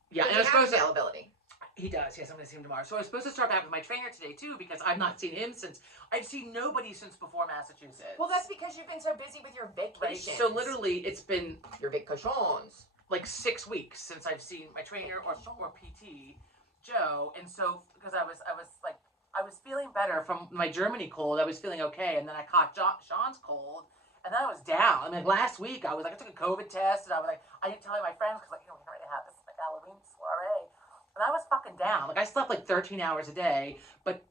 Yeah, and I was supposed to availability. He does, yes. I'm going to see him tomorrow. So I was supposed to start back with my trainer today, too, because I've not seen him since... I've seen nobody since before Massachusetts. Well, that's because you've been so busy with your vacations. Right? So literally, it's been... Your vacations. Like 6 weeks since I've seen my trainer or PT, Joe. And so, because I was feeling better from my Germany cold. I was feeling okay. And then I caught Sean's cold. And then I was down. I mean, like, last week, I took a COVID test. And I was like, I didn't tell my friends because, we already have this Halloween soiree. And I was fucking down. Like, I slept like 13 hours a day.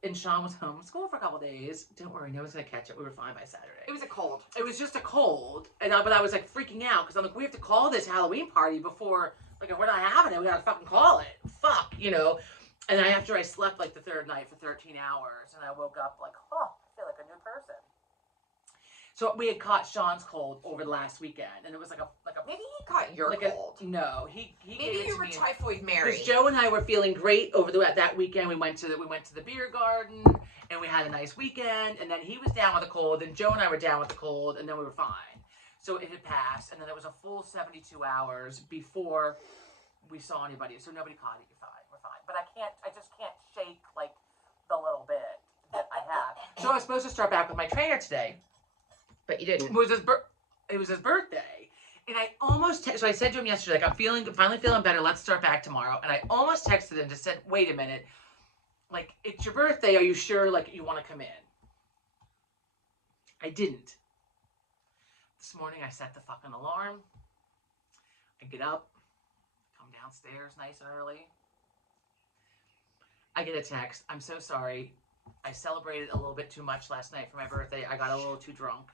And Sean was home from school for a couple days. Don't worry, no one's going to catch it. We were fine by Saturday. It was a cold. It was just a cold. But I was like freaking out because I'm like, we have to call this Halloween party before, like, if we're not having it, we got to fucking call it. Fuck, And then after I slept like the 3rd night for 13 hours and I woke up like, I feel like a new person. So we had caught Sean's cold over the last weekend, and it was like a maybe he caught your cold. No, he maybe gave it you to were me. Typhoid Mary. Because Joe and I were feeling great over that weekend. We went to the beer garden and we had a nice weekend. And then he was down with a cold, and Joe and I were down with the cold, and then we were fine. So it had passed, and then it was a full 72 hours before we saw anybody. So nobody caught it. You're fine. We're fine. But I just can't shake like the little bit that I have. So I was supposed to start back with my trainer today. But you didn't. It was his birthday. And I almost so I said to him yesterday, like, I'm finally feeling better. Let's start back tomorrow. And I almost texted him and just said, wait a minute. Like, it's your birthday. Are you sure, like, you want to come in? I didn't. This morning, I set the fucking alarm. I get up, come downstairs nice and early. I get a text. I'm so sorry. I celebrated a little bit too much last night for my birthday. I got a little too drunk.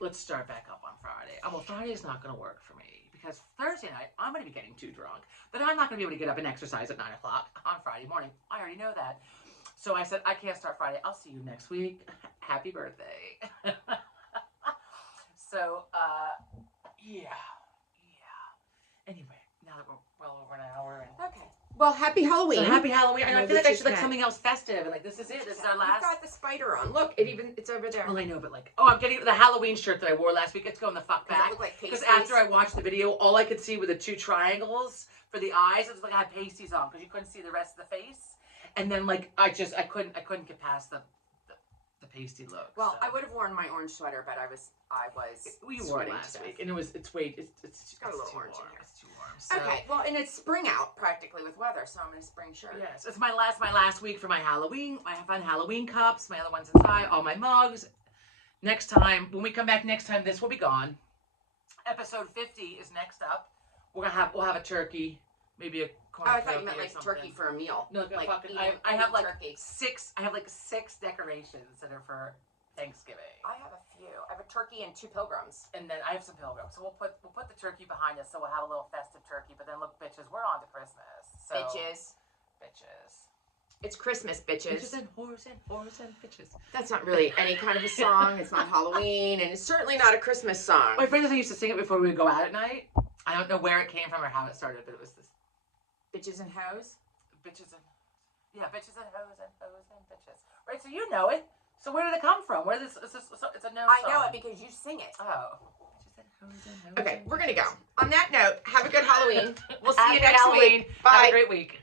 Let's start back up on Friday. Well, Friday is not going to work for me because Thursday night, I'm going to be getting too drunk. Then I'm not going to be able to get up and exercise at 9 o'clock on Friday morning. I already know that. So I said, I can't start Friday. I'll see you next week. Happy birthday. So, yeah. Anyway, now that we're well over an hour. Okay. Well, happy Halloween. So happy Halloween. I feel like I should like can. something else festive. And like, this is it. This is our last. You've got the spider on. Look, it's over there. Well, I know, but like, I'm getting the Halloween shirt that I wore last week. It's going the fuck Does it back. look like Because pasties? after I watched the video, all I could see were the 2 triangles for the eyes. It was like I had pasties on because you couldn't see the rest of the face. And then like, I couldn't get past the pasty look. Well, so. I would have worn my orange sweater, but I was. We wore it last week, and it's got a little orange in warm. here. It's too warm. So. Okay, well, and it's spring out practically with weather, so I'm in a spring shirt. Yes, it's my last week for my Halloween. I have fun Halloween cups. My other ones inside, all my mugs, next time, when we come back next time, this will be gone. Episode 50 is next up. We'll have a turkey, maybe a corn. Oh, I thought you meant like turkey for a meal. No, like fucking. eating I have like turkey. six. I have like 6 decorations that are for Thanksgiving. I have a few. I have a turkey and 2 pilgrims. And then I have some pilgrims. So we'll put the turkey behind us. So we'll have a little festive turkey. But then look, bitches, we're on to Christmas. So, Bitches. It's Christmas, bitches. Bitches and whores and whores and bitches. That's not really any kind of a song. It's not Halloween, and it's certainly not a Christmas song. My friends and I used to sing it before we would go out at night. I don't know where it came from or how it started, but it was this. Bitches and hoes? Bitches and... Yeah, bitches and hoes and hoes and bitches. Right, so you know it. So where did it come from? Where is this? It's a known I song. know it because you sing it. Oh. Okay, we're going to go. On that note, have a good Halloween. We'll see Have you a good next Halloween. week. Bye. Have a great week.